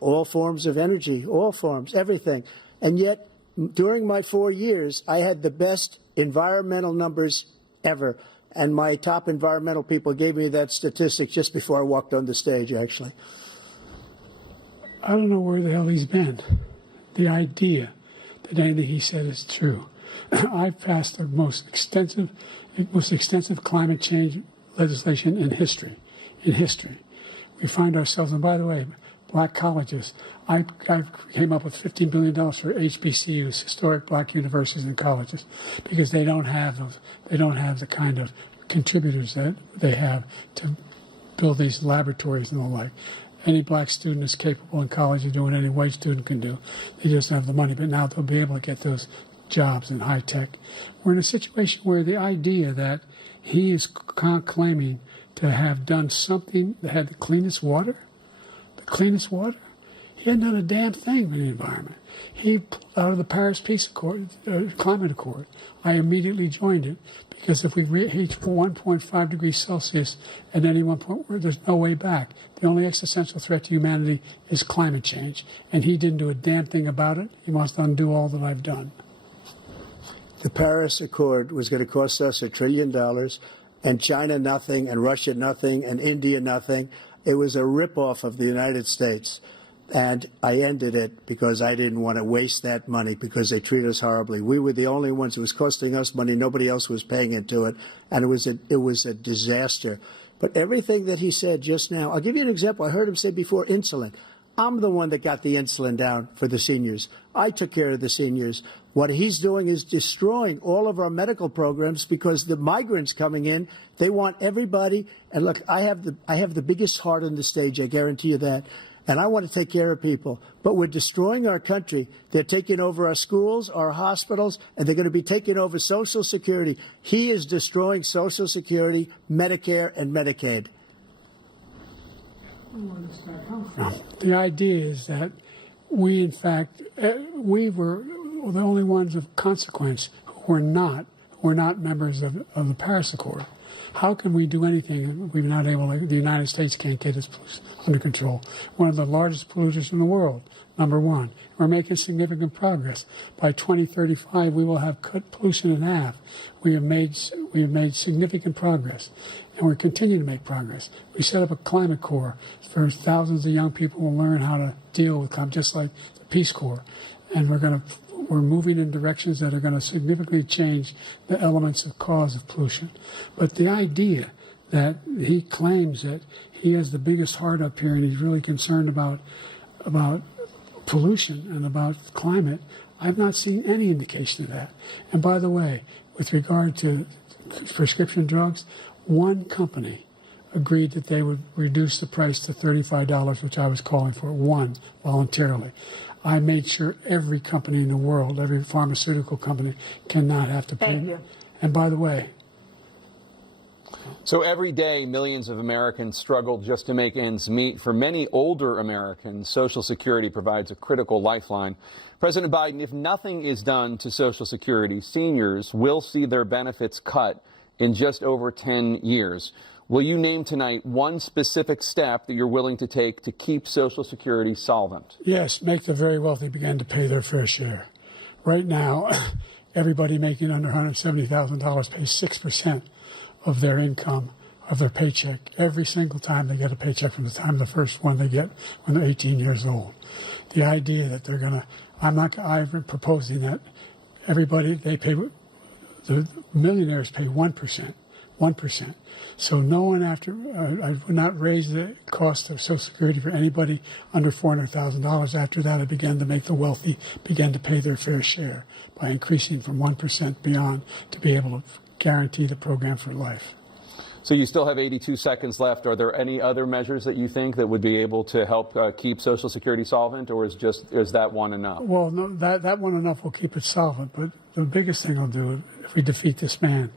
all forms of energy, all forms, everything. And yet, during my 4 years, I had the best environmental numbers ever. And my top environmental people gave me that statistic just before I walked on the stage, actually. I don't know where the hell he's been. The idea that anything he said is true. I've passed the most extensive climate change legislation in history. We find ourselves, and by the way, black colleges. I came up with $15 billion for HBCUs, historic black universities and colleges, because they don't have those. They don't have the kind of contributors that they have to build these laboratories and the like. Any black student is capable in college of doing what any white student can do. They just don't have the money, but now they'll be able to get those jobs in high tech. We're in a situation where the idea that he is claiming to have done something that had the cleanest water, he hadn't done a damn thing for the environment. He pulled out of the Paris Peace Accord, Climate Accord. I immediately joined it because if we reach 1.5 degrees Celsius at any one point, there's no way back. The only existential threat to humanity is climate change, and he didn't do a damn thing about it. He wants to undo all that I've done. The Paris Accord was going to cost us $1 trillion, and China nothing, and Russia nothing, and India nothing. It was a ripoff of the United States. And I ended it because I didn't want to waste that money because they treat us horribly. We were the only ones. It was costing us money. Nobody else was paying into it. And it was a disaster. But everything that he said just now, I'll give you an example. I heard him say before insulin. I'm the one that got the insulin down for the seniors. I took care of the seniors. What he's doing is destroying all of our medical programs because the migrants coming in, they want everybody. And look, I have the biggest heart on the stage, I guarantee you that. And I want to take care of people. But we're destroying our country. They're taking over our schools, our hospitals, and they're going to be taking over Social Security. He is destroying Social Security, Medicare, and Medicaid. The idea is that we, in fact, we were the only ones of consequence who were not members of the Paris Accord. How can we do anything if we're not able to, the United States can't get its pollution under control? One of the largest polluters in the world, number one. We're making significant progress. By 2035, we will have cut pollution in half. We have made significant progress, and we're continuing to make progress. We set up a climate corps for thousands of young people who will learn how to deal with climate, just like the Peace Corps. And we're moving in directions that are going to significantly change the elements of cause of pollution. But the idea that he claims that he has the biggest heart up here and he's really concerned about pollution and about climate, I've not seen any indication of that. And by the way, with regard to prescription drugs, one company agreed that they would reduce the price to $35, which I was calling for, one, voluntarily. I made sure every company in the world, every pharmaceutical company, cannot have to pay. Thank you. And by the way, so every day, millions of Americans struggle just to make ends meet. For many older Americans, Social Security provides a critical lifeline. President Biden, if nothing is done to Social Security, seniors will see their benefits cut in just over 10 years. Will you name tonight one specific step that you're willing to take to keep Social Security solvent? yes, make the very wealthy begin to pay their fair share. Right now, everybody making under $170,000 pays 6% of their income, of their paycheck, every single time they get a paycheck from the time of the first one they get when they're 18 years old. The idea that they're going to, I'm proposing that everybody, the millionaires pay 1%. 1%. So no one I would not raise the cost of Social Security for anybody under $400,000. After that, I began to make the wealthy begin to pay their fair share by increasing from 1% beyond to be able to guarantee the program for life. So you still have 82 seconds left. Are there any other measures that you think that would be able to help keep Social Security solvent, or is that one enough? Well, no, that one enough will keep it solvent. But the biggest thing I'll do if we defeat this man,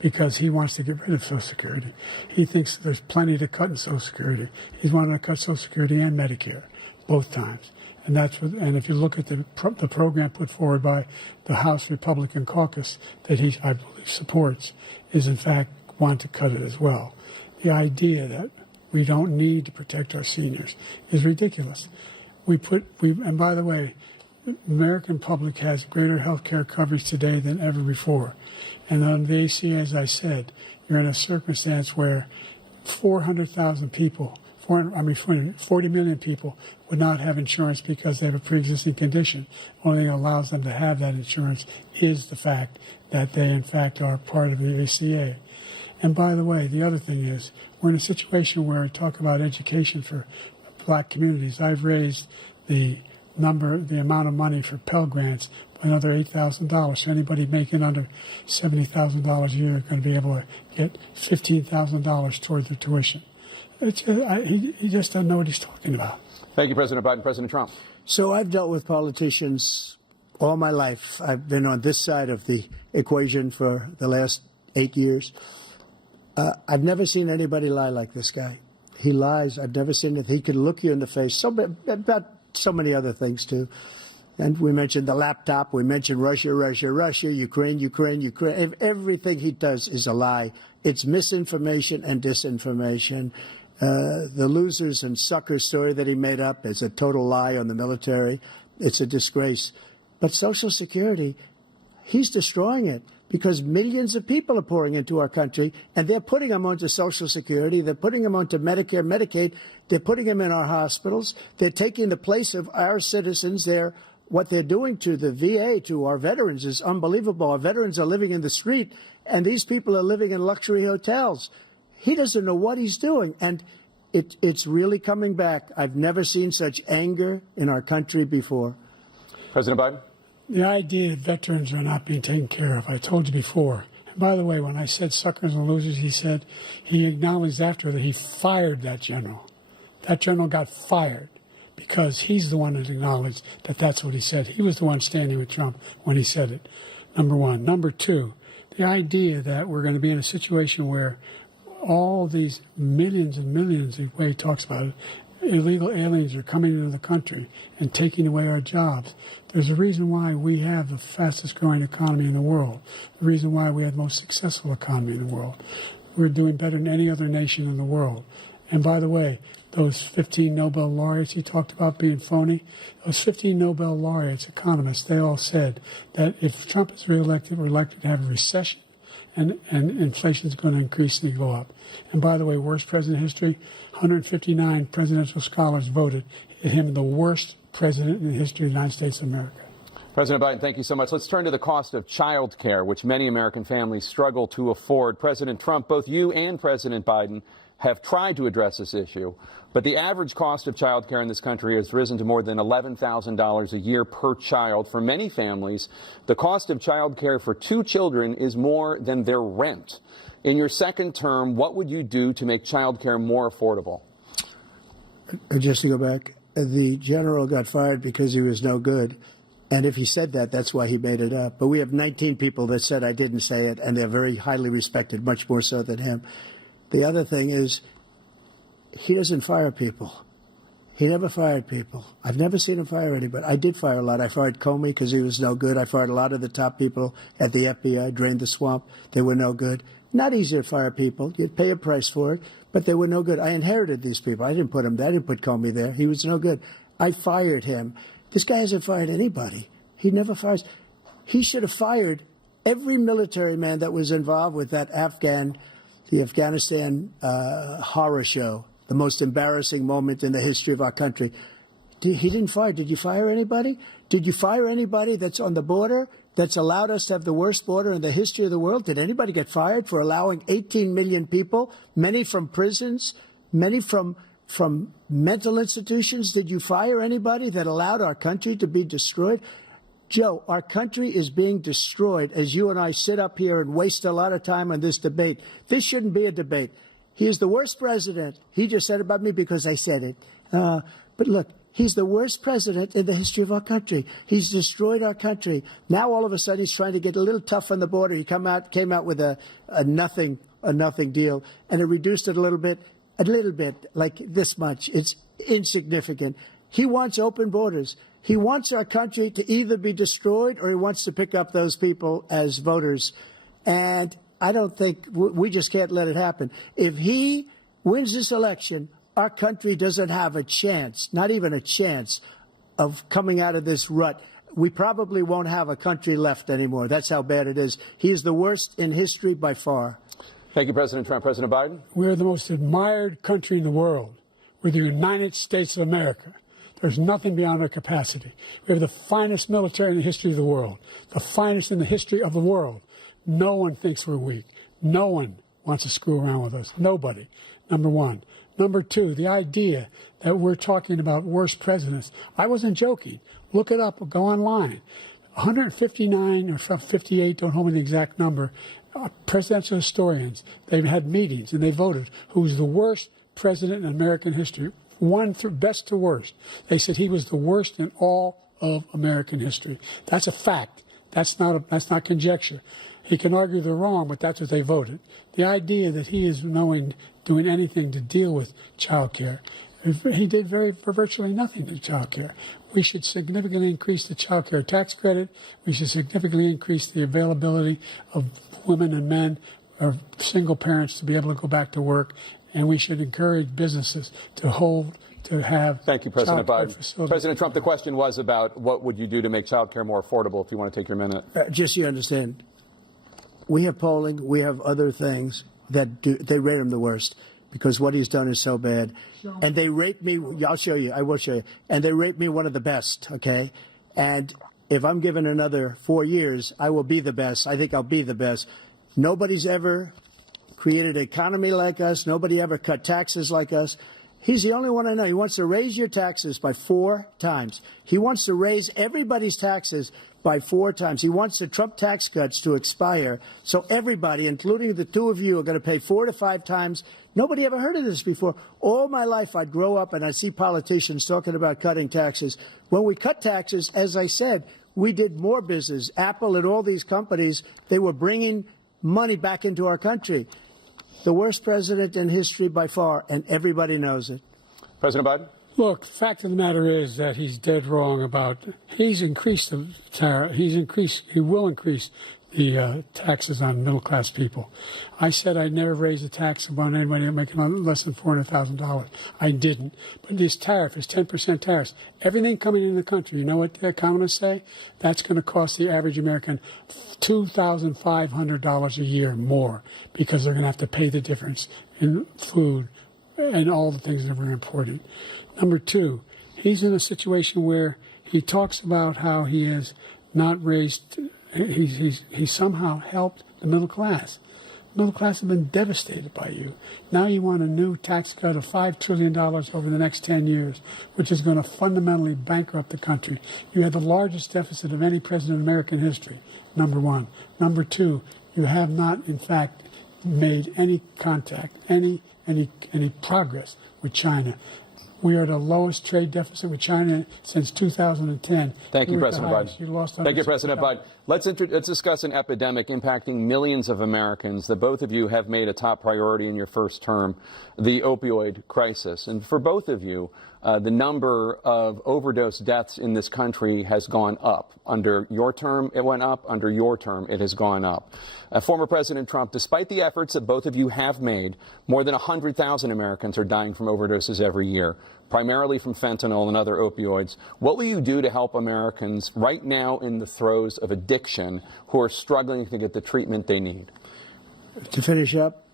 because he wants to get rid of Social Security. He thinks there's plenty to cut in Social Security. He's wanting to cut Social Security and Medicare, both times. And and if you look at the program put forward by the House Republican caucus that I believe supports, is in fact want to cut it as well. The idea that we don't need to protect our seniors is ridiculous. And by the way, the American public has greater health care coverage today than ever before. And on the ACA, as I said, you're in a circumstance where 400,000 people, 40 million people would not have insurance because they have a pre-existing condition. The only thing that allows them to have that insurance is the fact that they, in fact, are part of the ACA. And by the way, the other thing is, we're in a situation where I talk about education for black communities. I've raised the amount of money for Pell Grants by another $8,000. So anybody making under $70,000 a year is going to be able to get $15,000 toward their tuition. He just doesn't know what he's talking about. Thank you, President Biden. President Trump. So I've dealt with politicians all my life. I've been on this side of the equation for the last 8 years. I've never seen anybody lie like this guy. He lies. I've never seen it. He can look you in the face. About so many other things, too. And we mentioned the laptop. We mentioned Russia, Ukraine. Everything he does is a lie. It's misinformation and disinformation. The losers and suckers story that he made up is a total lie on the military. It's a disgrace. But Social Security, he's destroying it because millions of people are pouring into our country, and they're putting them onto Social Security. They're putting them onto Medicare, Medicaid. They're putting them in our hospitals. They're taking the place of our citizens. What they're doing to the VA, to our veterans, is unbelievable. Our veterans are living in the street, and these people are living in luxury hotels. He doesn't know what he's doing, and it's really coming back. I've never seen such anger in our country before. President Biden? The idea that veterans are not being taken care of, I told you before. And by the way, when I said suckers and losers, he acknowledged after that he fired that general. That general got fired because he's the one that acknowledged that that's what he said. He was the one standing with Trump when he said it, number one. Number two, the idea that we're going to be in a situation where all these millions and millions, the way he talks about it, illegal aliens are coming into the country and taking away our jobs. There's a reason why we have the fastest growing economy in the world, the reason why we have the most successful economy in the world. We're doing better than any other nation in the world. And by the way, those 15 Nobel laureates he talked about being phony, those 15 Nobel laureates, economists, they all said that if Trump is reelected, we're likely to have a recession and inflation is going to increasingly go up. And by the way, worst president in history, 159 presidential scholars voted him the worst president in the history of the United States of America. President Biden, thank you so much. Let's turn to the cost of child care, which many American families struggle to afford. President Trump, both you and President Biden have tried to address this issue, but the average cost of child care in this country has risen to more than $11,000 a year per child. For many families, the cost of child care for 2 children is more than their rent. In your second term, what would you do to make child care more affordable? Just to go back, the general got fired because he was no good. And if he said that, that's why he made it up. But we have 19 people that said I didn't say it, and they're very highly respected, much more so than him. The other thing is, he doesn't fire people. He never fired people. I've never seen him fire anybody. I did fire a lot. I fired Comey because he was no good. I fired a lot of the top people at the FBI, drained the swamp. They were no good. Not easy to fire people. You'd pay a price for it, but they were no good. I inherited these people. I didn't put him there. I didn't put Comey there. He was no good. I fired him. This guy hasn't fired anybody. He never fires. He should have fired every military man that was involved with that the Afghanistan horror show, the most embarrassing moment in the history of our country. He didn't fire. Did you fire anybody? Did you fire anybody that's on the border that's allowed us to have the worst border in the history of the world? Did anybody get fired for allowing 18 million people, many from prisons, many from mental institutions? Did you fire anybody that allowed our country to be destroyed? Joe, our country is being destroyed as you and I sit up here and waste a lot of time on this debate. This shouldn't be a debate. He is the worst president. He just said about me because I said it. But look, he's the worst president in the history of our country. He's destroyed our country. Now all of a sudden he's trying to get a little tough on the border. He came out with a nothing deal, and it reduced it a little bit, like this much. It's insignificant. He wants open borders. He wants our country to either be destroyed or he wants to pick up those people as voters. And I don't think we just can't let it happen. If he wins this election, our country doesn't have a chance, not even a chance, of coming out of this rut. We probably won't have a country left anymore. That's how bad it is. He is the worst in history by far. Thank you, President Trump. President Biden? We're the most admired country in the world. We're the United States of America. There's nothing beyond our capacity. We have the finest military in the history of the world, the finest in the history of the world. No one thinks we're weak. No one wants to screw around with us. Nobody, number one. Number two, the idea that we're talking about worst presidents. I wasn't joking. Look it up or go online. 159 or 58, don't hold me the exact number, presidential historians, they've had meetings and they voted who's the worst president in American history. One through best to worst. They said he was the worst in all of American history. That's a fact. That's not conjecture. He can argue they're wrong, but that's what they voted. The idea that he is doing anything to deal with child care, he did virtually nothing to child care. We should significantly increase the child care tax credit. We should significantly increase the availability of women and men or single parents to be able to go back to work. And we should encourage businesses to have. Thank you, President Biden. Facilities. President Trump, the question was about what would you do to make child care more affordable, if you want to take your minute. Just so you understand, we have polling, we have other things that they rate him the worst because what he's done is so bad. And they rate me, I'll show you, I will show you, and they rate me one of the best, okay? And if I'm given another 4 years, I will be the best. I think I'll be the best. Nobody's ever created an economy like us. Nobody ever cut taxes like us. He's the only one I know. He wants to raise your taxes by 4 times. He wants to raise everybody's taxes by 4 times. He wants the Trump tax cuts to expire, so everybody, including the two of you, are going to pay 4 to 5 times. Nobody ever heard of this before. All my life, I'd grow up and I'd see politicians talking about cutting taxes. When we cut taxes, as I said, we did more business. Apple and all these companies, they were bringing money back into our country. The worst president in history by far, and everybody knows it. President Biden? Look, fact of the matter is that he's dead wrong about, he's increased the tariff, he will increase the taxes on middle-class people. I said I'd never raise a tax on anybody making less than $400,000. I didn't. But this tariff is 10% tariffs. Everything coming in the country, you know what the economists say? That's going to cost the average American $2,500 a year more because they're going to have to pay the difference in food and all the things that are very important. Number two, he's in a situation where he talks about how he has not raised, he somehow helped the middle class. The middle class have been devastated by you. Now you want a new tax cut of $5 trillion over the next 10 years, which is going to fundamentally bankrupt the country. You had the largest deficit of any president in American history, number one. Number two, you have not, in fact, made any contact, any progress with China. We are the lowest trade deficit with China since 2010. Thank you, President Biden. You lost Thank you, President Biden. Let's discuss an epidemic impacting millions of Americans that both of you have made a top priority in your first term, the opioid crisis. And for both of you, the number of overdose deaths in this country has gone up. Under your term, it went up. Under your term, it has gone up. Former President Trump, despite the efforts that both of you have made, more than 100,000 Americans are dying from overdoses every year, primarily from fentanyl and other opioids. What will you do to help Americans right now in the throes of addiction who are struggling to get the treatment they need? To finish up,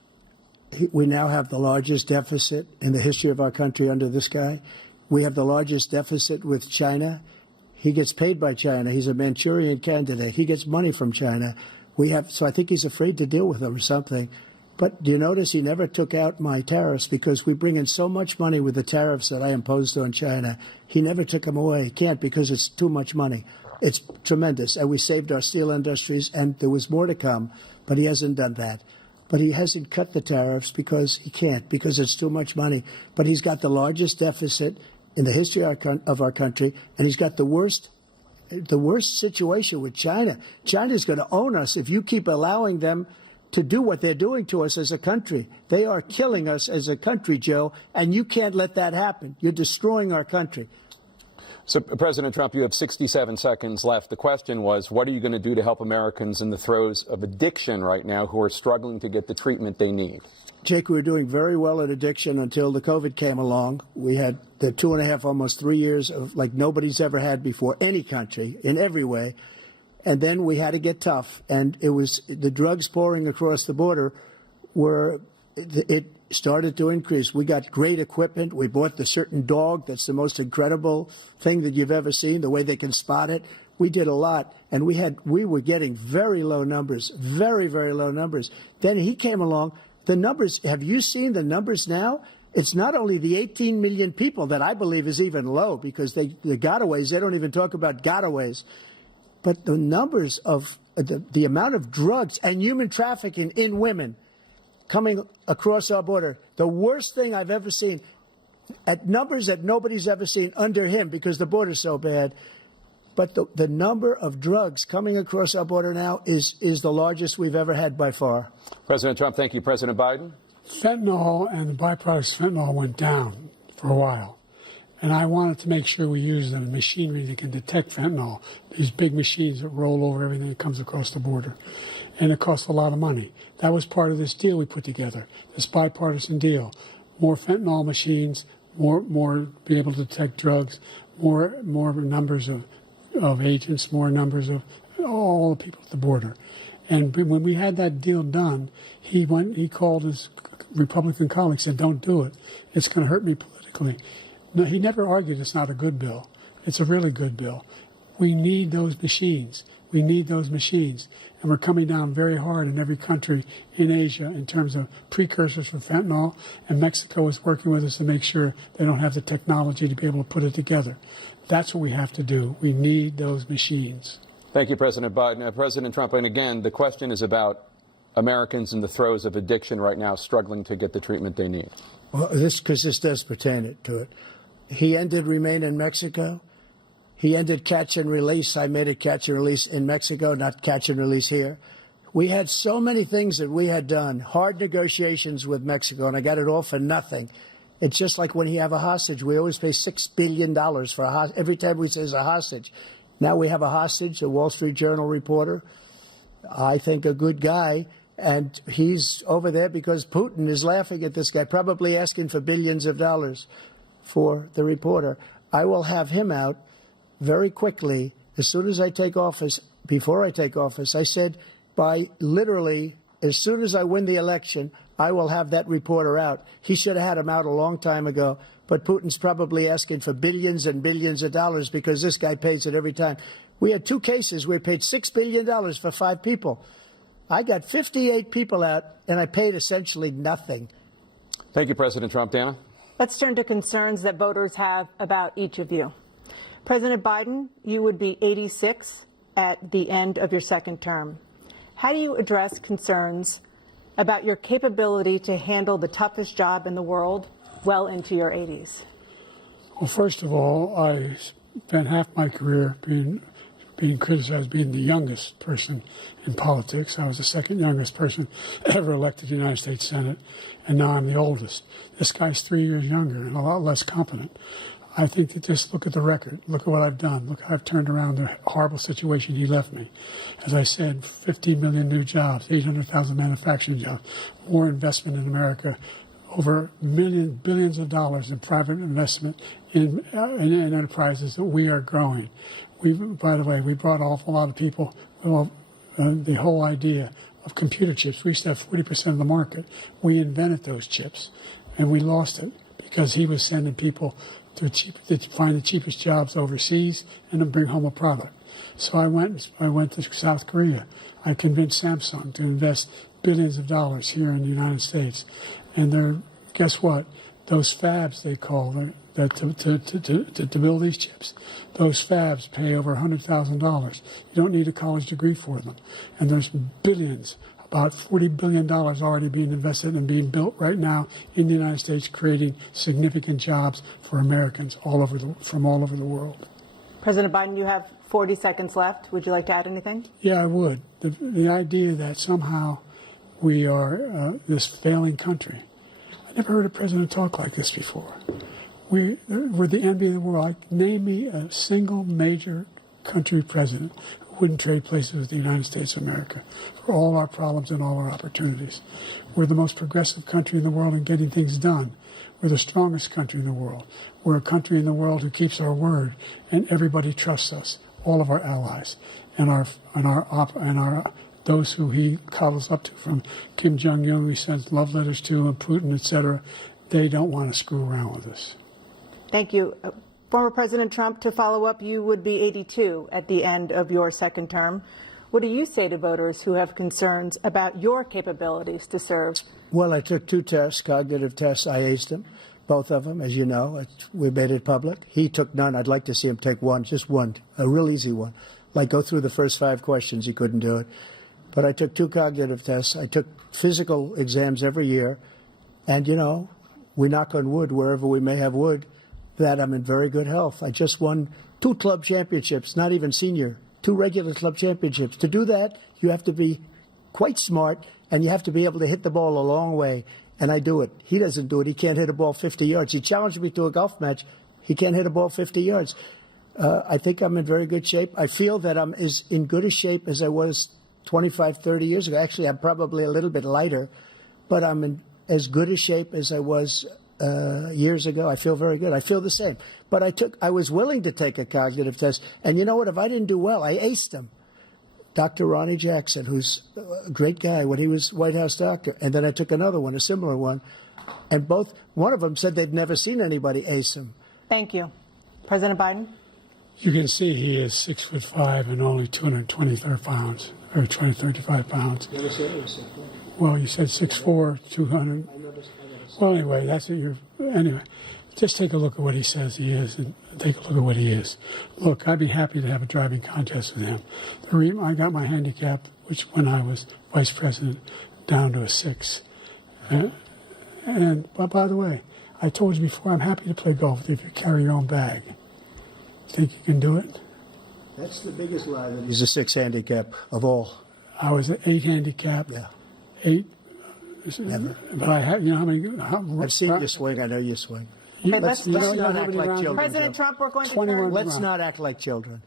we now have the largest deficit in the history of our country under this guy. We have the largest deficit with China. He gets paid by China. He's a Manchurian candidate. He gets money from China. So I think he's afraid to deal with them or something. But do you notice he never took out my tariffs because we bring in so much money with the tariffs that I imposed on China. He never took them away. He can't because it's too much money. It's tremendous. And we saved our steel industries, and there was more to come, but he hasn't done that. But he hasn't cut the tariffs because he can't, because it's too much money. But he's got the largest deficit in the history of our country, and he's got the worst situation with China. China's going to own us if you keep allowing them to do what they're doing to us as a country. They are killing us as a country, Joe, and you can't let that happen. You're destroying our country. So, President Trump, you have 67 seconds left. The question was, what are you going to do to help Americans in the throes of addiction right now who are struggling to get the treatment they need? Jake, we were doing very well at addiction until the COVID came along. We had the 2.5, almost 3 years of like nobody's ever had before, any country, in every way. And then we had to get tough. And it was the drugs pouring across the border it started to increase. We got great equipment. We bought the certain dog that's the most incredible thing that you've ever seen, the way they can spot it. We did a lot, and we were getting very low numbers, very, very low numbers. Then he came along. The numbers, have you seen the numbers now? It's not only the 18 million people that I believe is even low because the gotaways, they don't even talk about gotaways. But the numbers of the amount of drugs and human trafficking in women coming across our border, the worst thing I've ever seen, at numbers that nobody's ever seen under him because the border's so bad. But the number of drugs coming across our border now is the largest we've ever had by far. President Trump, thank you. President Biden? Fentanyl and the byproducts of fentanyl went down for a while. And I wanted to make sure we use the machinery that can detect fentanyl, these big machines that roll over everything that comes across the border. And it costs a lot of money. That was part of this deal we put together, this bipartisan deal. More fentanyl machines, more be able to detect drugs, more numbers of agents, more numbers of all the people at the border. And when we had that deal done, he called his Republican colleagues and said, don't do it. It's going to hurt me politically. No, he never argued it's not a good bill. It's a really good bill. We need those machines. We need those machines. And we're coming down very hard in every country in Asia in terms of precursors for fentanyl. And Mexico is working with us to make sure they don't have the technology to be able to put it together. That's what we have to do. We need those machines. Thank you, President Biden. President Trump, and again, the question is about Americans in the throes of addiction right now struggling to get the treatment they need. Well, this does pertain to it. He ended Remain in Mexico. He ended catch and release. I made it catch and release in Mexico, not catch and release here. We had so many things that we had done, hard negotiations with Mexico, and I got it all for nothing. It's just like when you have a hostage. We always pay $6 billion for a hostage. Every time we say it's a hostage. Now we have a hostage, a Wall Street Journal reporter, I think a good guy, and he's over there because Putin is laughing at this guy, probably asking for billions of dollars for the reporter. I will have him out very quickly as soon as I take office. Before I take office, I said by literally as soon as I win the election, I will have that reporter out. He should have had him out a long time ago, but Putin's probably asking for billions and billions of dollars because this guy pays it every time. We had 2 cases where we paid $6 billion for 5 people. I got 58 people out, and I paid essentially nothing. Thank you, President Trump. Dana? Let's turn to concerns that voters have about each of you. President Biden, you would be 86 at the end of your second term. How do you address concerns about your capability to handle the toughest job in the world well into your 80s? Well, first of all, I spent half my career being criticized as being the youngest person in politics. I was the second youngest person ever elected to the United States Senate, and now I'm the oldest. This guy's 3 years younger and a lot less competent. I think that just look at the record. Look at what I've done. Look how I've turned around the horrible situation he left me. As I said, 15 million new jobs, 800,000 manufacturing jobs, more investment in America, over billions of dollars in private investment in enterprises that we are growing. By the way, we brought an awful lot of people. Well, the whole idea of computer chips. We used to have 40% of the market. We invented those chips, and we lost it because he was sending people to find the cheapest jobs overseas and then bring home a product. So I went to South Korea. I convinced Samsung to invest billions of dollars here in the United States. And guess what? Those fabs, they call them, to build these chips, those fabs pay over $100,000. You don't need a college degree for them. And there's billions, about $40 billion already being invested and being built right now in the United States, creating significant jobs for Americans from all over the world. President Biden, you have 40 seconds left. Would you like to add anything? Yeah, I would. The idea that somehow we are this failing country. I never heard a president talk like this before. We're the envy of the world. Name me a single major country president who wouldn't trade places with the United States of America for all our problems and all our opportunities. We're the most progressive country in the world in getting things done. We're the strongest country in the world. We're a country in the world who keeps our word, and everybody trusts us. All of our allies and those who he coddles up to, from Kim Jong-un, he sends love letters to, and Putin, etc. They don't want to screw around with us. Thank you. Former President Trump, to follow up, you would be 82 at the end of your second term. What do you say to voters who have concerns about your capabilities to serve? Well, I took 2 tests, cognitive tests. I aced them, both of them, as you know. We made it public. He took none. I'd like to see him take one, just one, a real easy one. Like go through the first 5 questions. He couldn't do it. But I took 2 cognitive tests. I took physical exams every year. And, you know, we knock on wood wherever we may have wood, that I'm in very good health. I just won 2 club championships, not even senior, 2 regular club championships. To do that, you have to be quite smart, and you have to be able to hit the ball a long way. And I do it. He doesn't do it. He can't hit a ball 50 yards. He challenged me to a golf match. He can't hit a ball 50 yards. I think I'm in very good shape. I feel that I'm as in good a shape as I was 25, 30 years ago. Actually, I'm probably a little bit lighter, but I'm in as good a shape as I was years ago. I feel very good. I feel the same. But I was willing to take a cognitive test. And you know what? If I didn't do well, I aced him. Dr. Ronnie Jackson, who's a great guy when he was White House doctor. And then I took another one, a similar one. And one of them said they'd never seen anybody ace him. Thank you. President Biden? You can see he is 6'5" and only 223 pounds, or 235 pounds. You never said he was 6'4". Well, you said 6'4", 200. Well, anyway, that's it. Anyway, Just take a look at what he says he is, and take a look at what he is. Look, I'd be happy to have a driving contest with him. The reason I got my handicap, which when I was vice president, down to a 6. But by the way, I told you before, I'm happy to play golf if you carry your own bag. Think you can do it? That's the biggest lie, that he's a 6 handicap of all. I was an 8 handicap. Yeah. 8. Never. But I had, you know how many? I've seen you swing. I know you swing. Let's not act like children. President Trump, we're going to 21 turn Let's not act like children.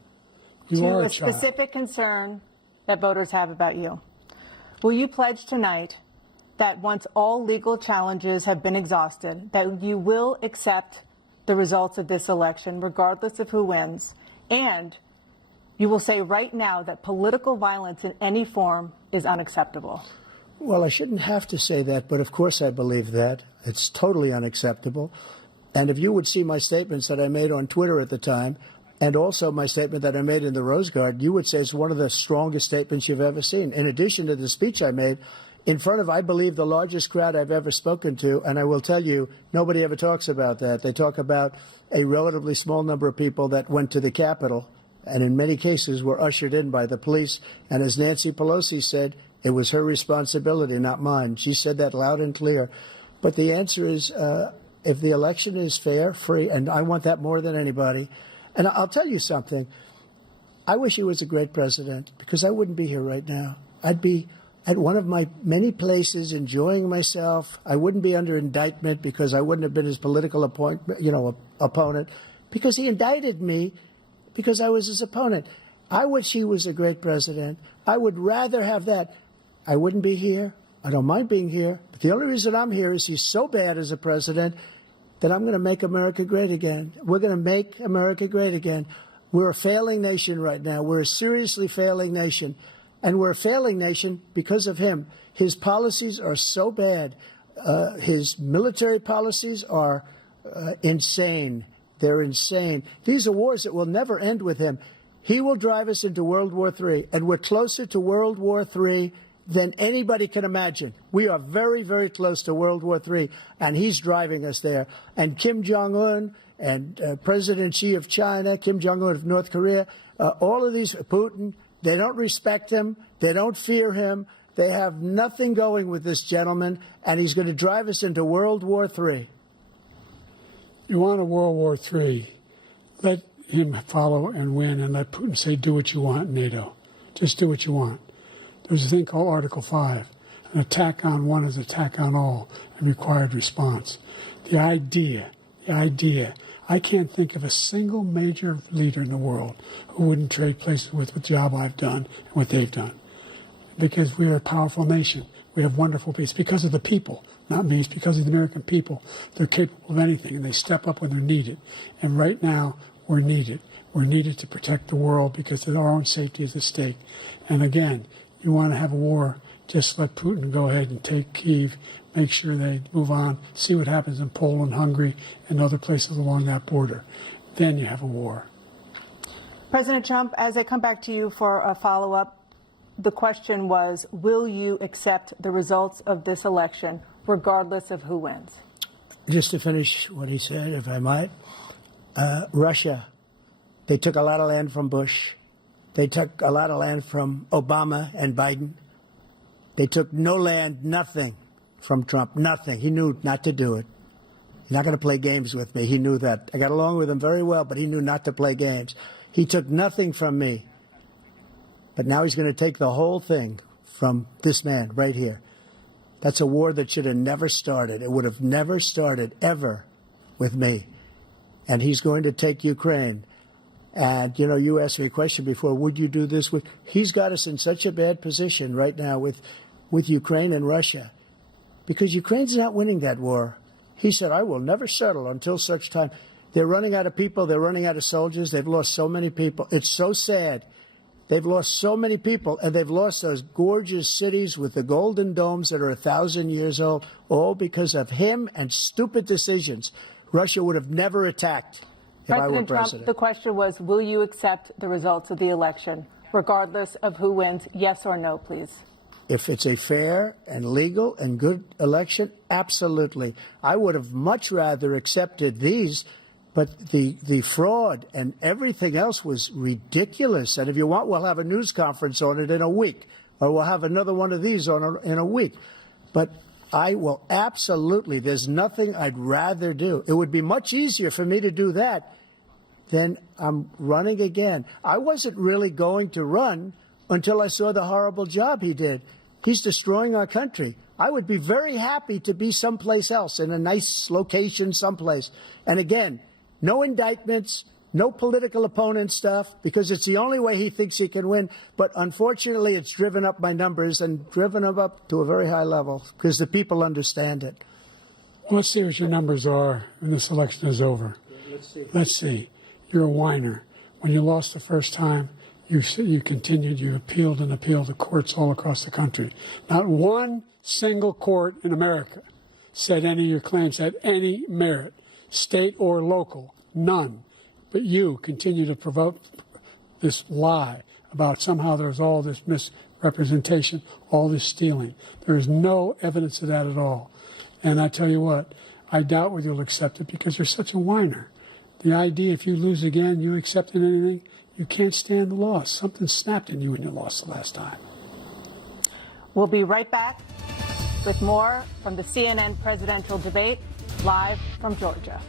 You to are a a child. specific concern that voters have about you. Will you pledge tonight that once all legal challenges have been exhausted, that you will accept the results of this election, regardless of who wins, and you will say right now that political violence in any form is unacceptable? Well, I shouldn't have to say that, but of course I believe that. It's totally unacceptable. And if you would see my statements that I made on Twitter at the time, and also my statement that I made in the Rose Garden, you would say it's one of the strongest statements you've ever seen. In addition to the speech I made in front of, I believe, the largest crowd I've ever spoken to, and I will tell you, nobody ever talks about that. They talk about a relatively small number of people that went to the Capitol, and in many cases were ushered in by the police. And as Nancy Pelosi said, it was her responsibility, not mine. She said that loud and clear. But the answer is, if the election is fair, free, and I want that more than anybody. And I'll tell you something. I wish he was a great president, because I wouldn't be here right now. I'd be at one of my many places enjoying myself. I wouldn't be under indictment because I wouldn't have been his political opponent, because he indicted me because I was his opponent. I wish he was a great president. I would rather have that. I wouldn't be here. I don't mind being here. But the only reason I'm here is he's so bad as a president that I'm going to make America great again. We're going to make America great again. We're a failing nation right now. We're a seriously failing nation. And we're a failing nation because of him. His policies are so bad. His military policies are insane. They're insane. These are wars that will never end with him. He will drive us into World War III, and we're closer to World War III than anybody can imagine. We are very, very close to World War III, and he's driving us there. And Kim Jong-un and President Xi of China, Kim Jong-un of North Korea, all of these, Putin, they don't respect him. They don't fear him. They have nothing going with this gentleman, and he's going to drive us into World War III. You want a World War III, let him follow and win, and let Putin say, do what you want, NATO. Just do what you want. There's a thing called Article 5. An attack on one is an attack on all, and required response. The idea, I can't think of a single major leader in the world who wouldn't trade places with the job I've done and what they've done. Because we're a powerful nation. We have wonderful people. It's because of the people, not me. It's because of the American people. They're capable of anything, and they step up when they're needed. And right now, we're needed. We're needed to protect the world because our own safety is at stake. And again, you want to have a war, just let Putin go ahead and take Kyiv, make sure they move on, see what happens in Poland, Hungary, and other places along that border. Then you have a war. President Trump, as I come back to you for a follow-up, the question was, will you accept the results of this election, regardless of who wins? Just to finish what he said, if I might, Russia, they took a lot of land from Bush. They took a lot of land from Obama and Biden. They took no land, nothing from Trump, nothing. He knew not to do it. He's not going to play games with me. He knew that. I got along with him very well, but he knew not to play games. He took nothing from me. But now he's going to take the whole thing from this man right here. That's a war that should have never started. It would have never started ever with me. And he's going to take Ukraine. And, you know, you asked me a question before, would you do this with? He's got us in such a bad position right now with Ukraine and Russia, because Ukraine's not winning that war. He said, I will never settle until such time. They're running out of people. They're running out of soldiers. They've lost so many people. It's so sad. They've lost so many people, and they've lost those gorgeous cities with the golden domes that are 1,000 years old, all because of him and stupid decisions. Russia would have never attacked if I were President president. Trump, the question was, will you accept the results of the election, regardless of who wins? Yes or no, please. If it's a fair and legal and good election, absolutely. I would have much rather accepted these, but the fraud and everything else was ridiculous. And if you want, we'll have a news conference on it in a week, or we'll have another one of these in a week. But I will absolutely, there's nothing I'd rather do. It would be much easier for me to do that than I'm running again. I wasn't really going to run until I saw the horrible job he did. He's destroying our country. I would be very happy to be someplace else, in a nice location someplace. And again, no indictments, no political opponent stuff, because it's the only way he thinks he can win. But unfortunately, it's driven up my numbers and driven them up to a very high level because the people understand it. Well, let's see what your numbers are when this election is over. Let's see. You're a whiner. When you lost the first time, you continued, you appealed and appealed to courts all across the country. Not one single court in America said any of your claims had any merit, state or local, none. But you continue to provoke this lie about somehow there's all this misrepresentation, all this stealing. There is no evidence of that at all. And I tell you what, I doubt whether you'll accept it because you're such a whiner. The idea if you lose again, you accepting anything, you can't stand the loss. Something snapped in you when you lost the last time. We'll be right back with more from the CNN presidential debate, live from Georgia.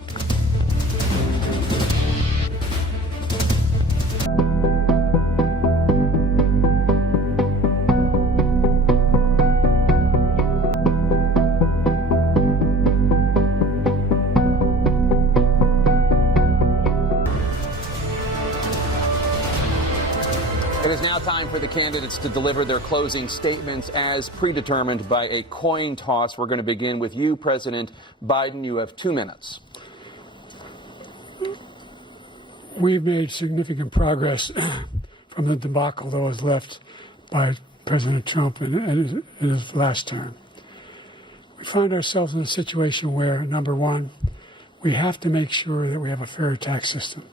It is now time for the candidates to deliver their closing statements as predetermined by a coin toss. We're going to begin with you, President Biden. You have 2 minutes. We've made significant progress from the debacle that was left by President Trump in his last term. We find ourselves in a situation where, number one, we have to make sure that we have a fair tax system.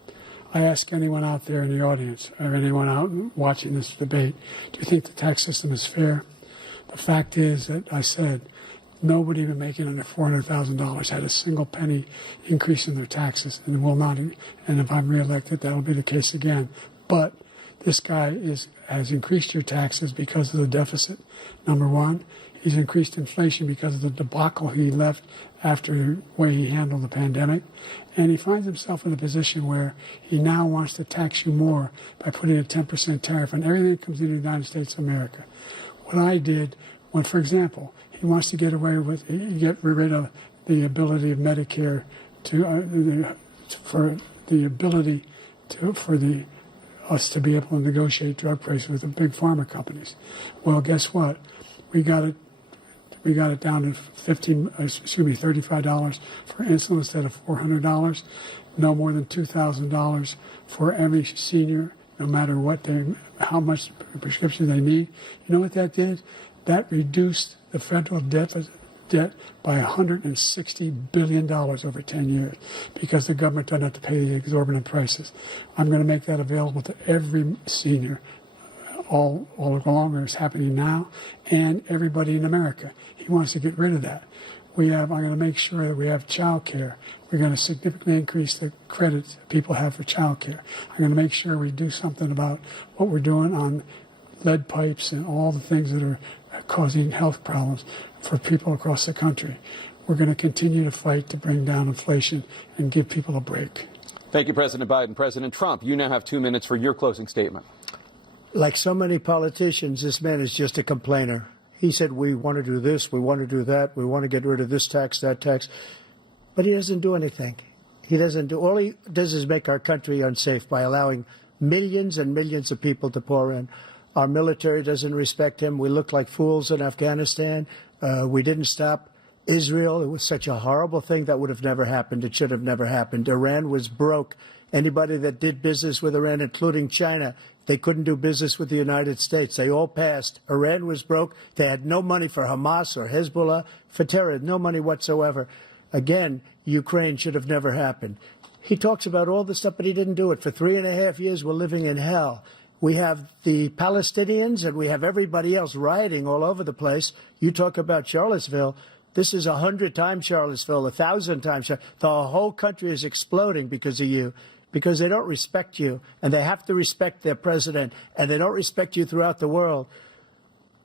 I ask anyone out there in the audience or anyone out watching this debate, do you think the tax system is fair? The fact is that I said nobody even making under $400,000 had a single penny increase in their taxes and will not. And if I'm reelected, that'll be the case again. But this guy has increased your taxes because of the deficit, number one. He's increased inflation because of the debacle he left after the way he handled the pandemic. And he finds himself in a position where he now wants to tax you more by putting a 10% tariff on everything that comes into the United States of America. What I did, when, for example, he wants to get rid of the ability of Medicare for us to be able to negotiate drug prices with the big pharma companies. Well, guess what? We got it down to $35 for insulin instead of $400. No more than $2,000 for every senior, no matter how much prescription they need. You know what that did? That reduced the federal debt by $160 billion over 10 years because the government doesn't have to pay the exorbitant prices. I'm going to make that available to every senior all along, it's happening now, and everybody in America. He wants to get rid of that. I'm going to make sure that we have child care. We're going to significantly increase the credits people have for child care. I'm going to make sure we do something about what we're doing on lead pipes and all the things that are causing health problems for people across the country. We're going to continue to fight to bring down inflation and give people a break. Thank you, President Biden. President Trump, you now have 2 minutes for your closing statement. Like so many politicians, this man is just a complainer. He said, we want to do this, we want to do that, we want to get rid of this tax, that tax. But he doesn't do anything. All he does is make our country unsafe by allowing millions and millions of people to pour in. Our military doesn't respect him. We look like fools in Afghanistan. We didn't stop Israel. It was such a horrible thing that would have never happened. It should have never happened. Iran was broke. Anybody that did business with Iran, including China, they couldn't do business with the United States. They all passed. Iran was broke. They had no money for Hamas or Hezbollah, for terror, no money whatsoever. Again, Ukraine should have never happened. He talks about all this stuff, but he didn't do it. For 3.5 years, we're living in hell. We have the Palestinians and we have everybody else rioting all over the place. You talk about Charlottesville. This is 100 times Charlottesville, 1,000 times. The whole country is exploding because of you, because they don't respect you, and they have to respect their president, and they don't respect you throughout the world.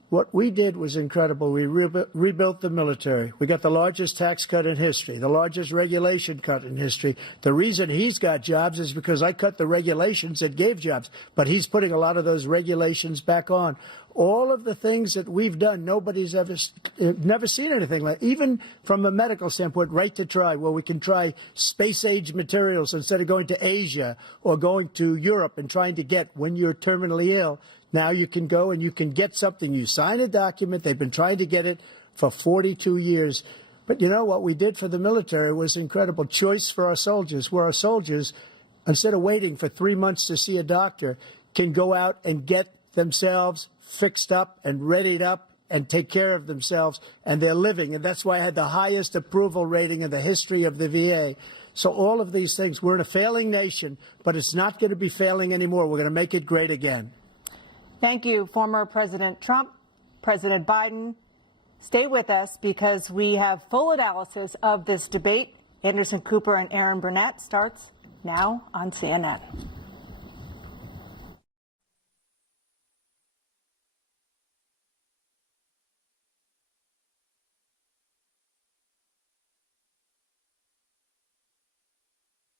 What we did was incredible. We rebuilt the military. We got the largest tax cut in history, the largest regulation cut in history. The reason he's got jobs is because I cut the regulations that gave jobs, but he's putting a lot of those regulations back on. All of the things that we've done, nobody's never seen anything like. Even from a medical standpoint, right to try, where we can try space-age materials instead of going to Asia or going to Europe and trying to get when you're terminally ill. Now you can go and you can get something. You sign a document. They've been trying to get it for 42 years. But you know what we did for the military was incredible. Choice for our soldiers, where our soldiers, instead of waiting for 3 months to see a doctor, can go out and get themselves fixed up and readied up and take care of themselves, and they're living. And that's why I had the highest approval rating in the history of the VA. So all of these things, we're in a failing nation, but it's not going to be failing anymore. We're going to make it great again. Thank you, former President Trump, President Biden. Stay with us because we have full analysis of this debate. Anderson Cooper and Aaron Burnett starts now on CNN.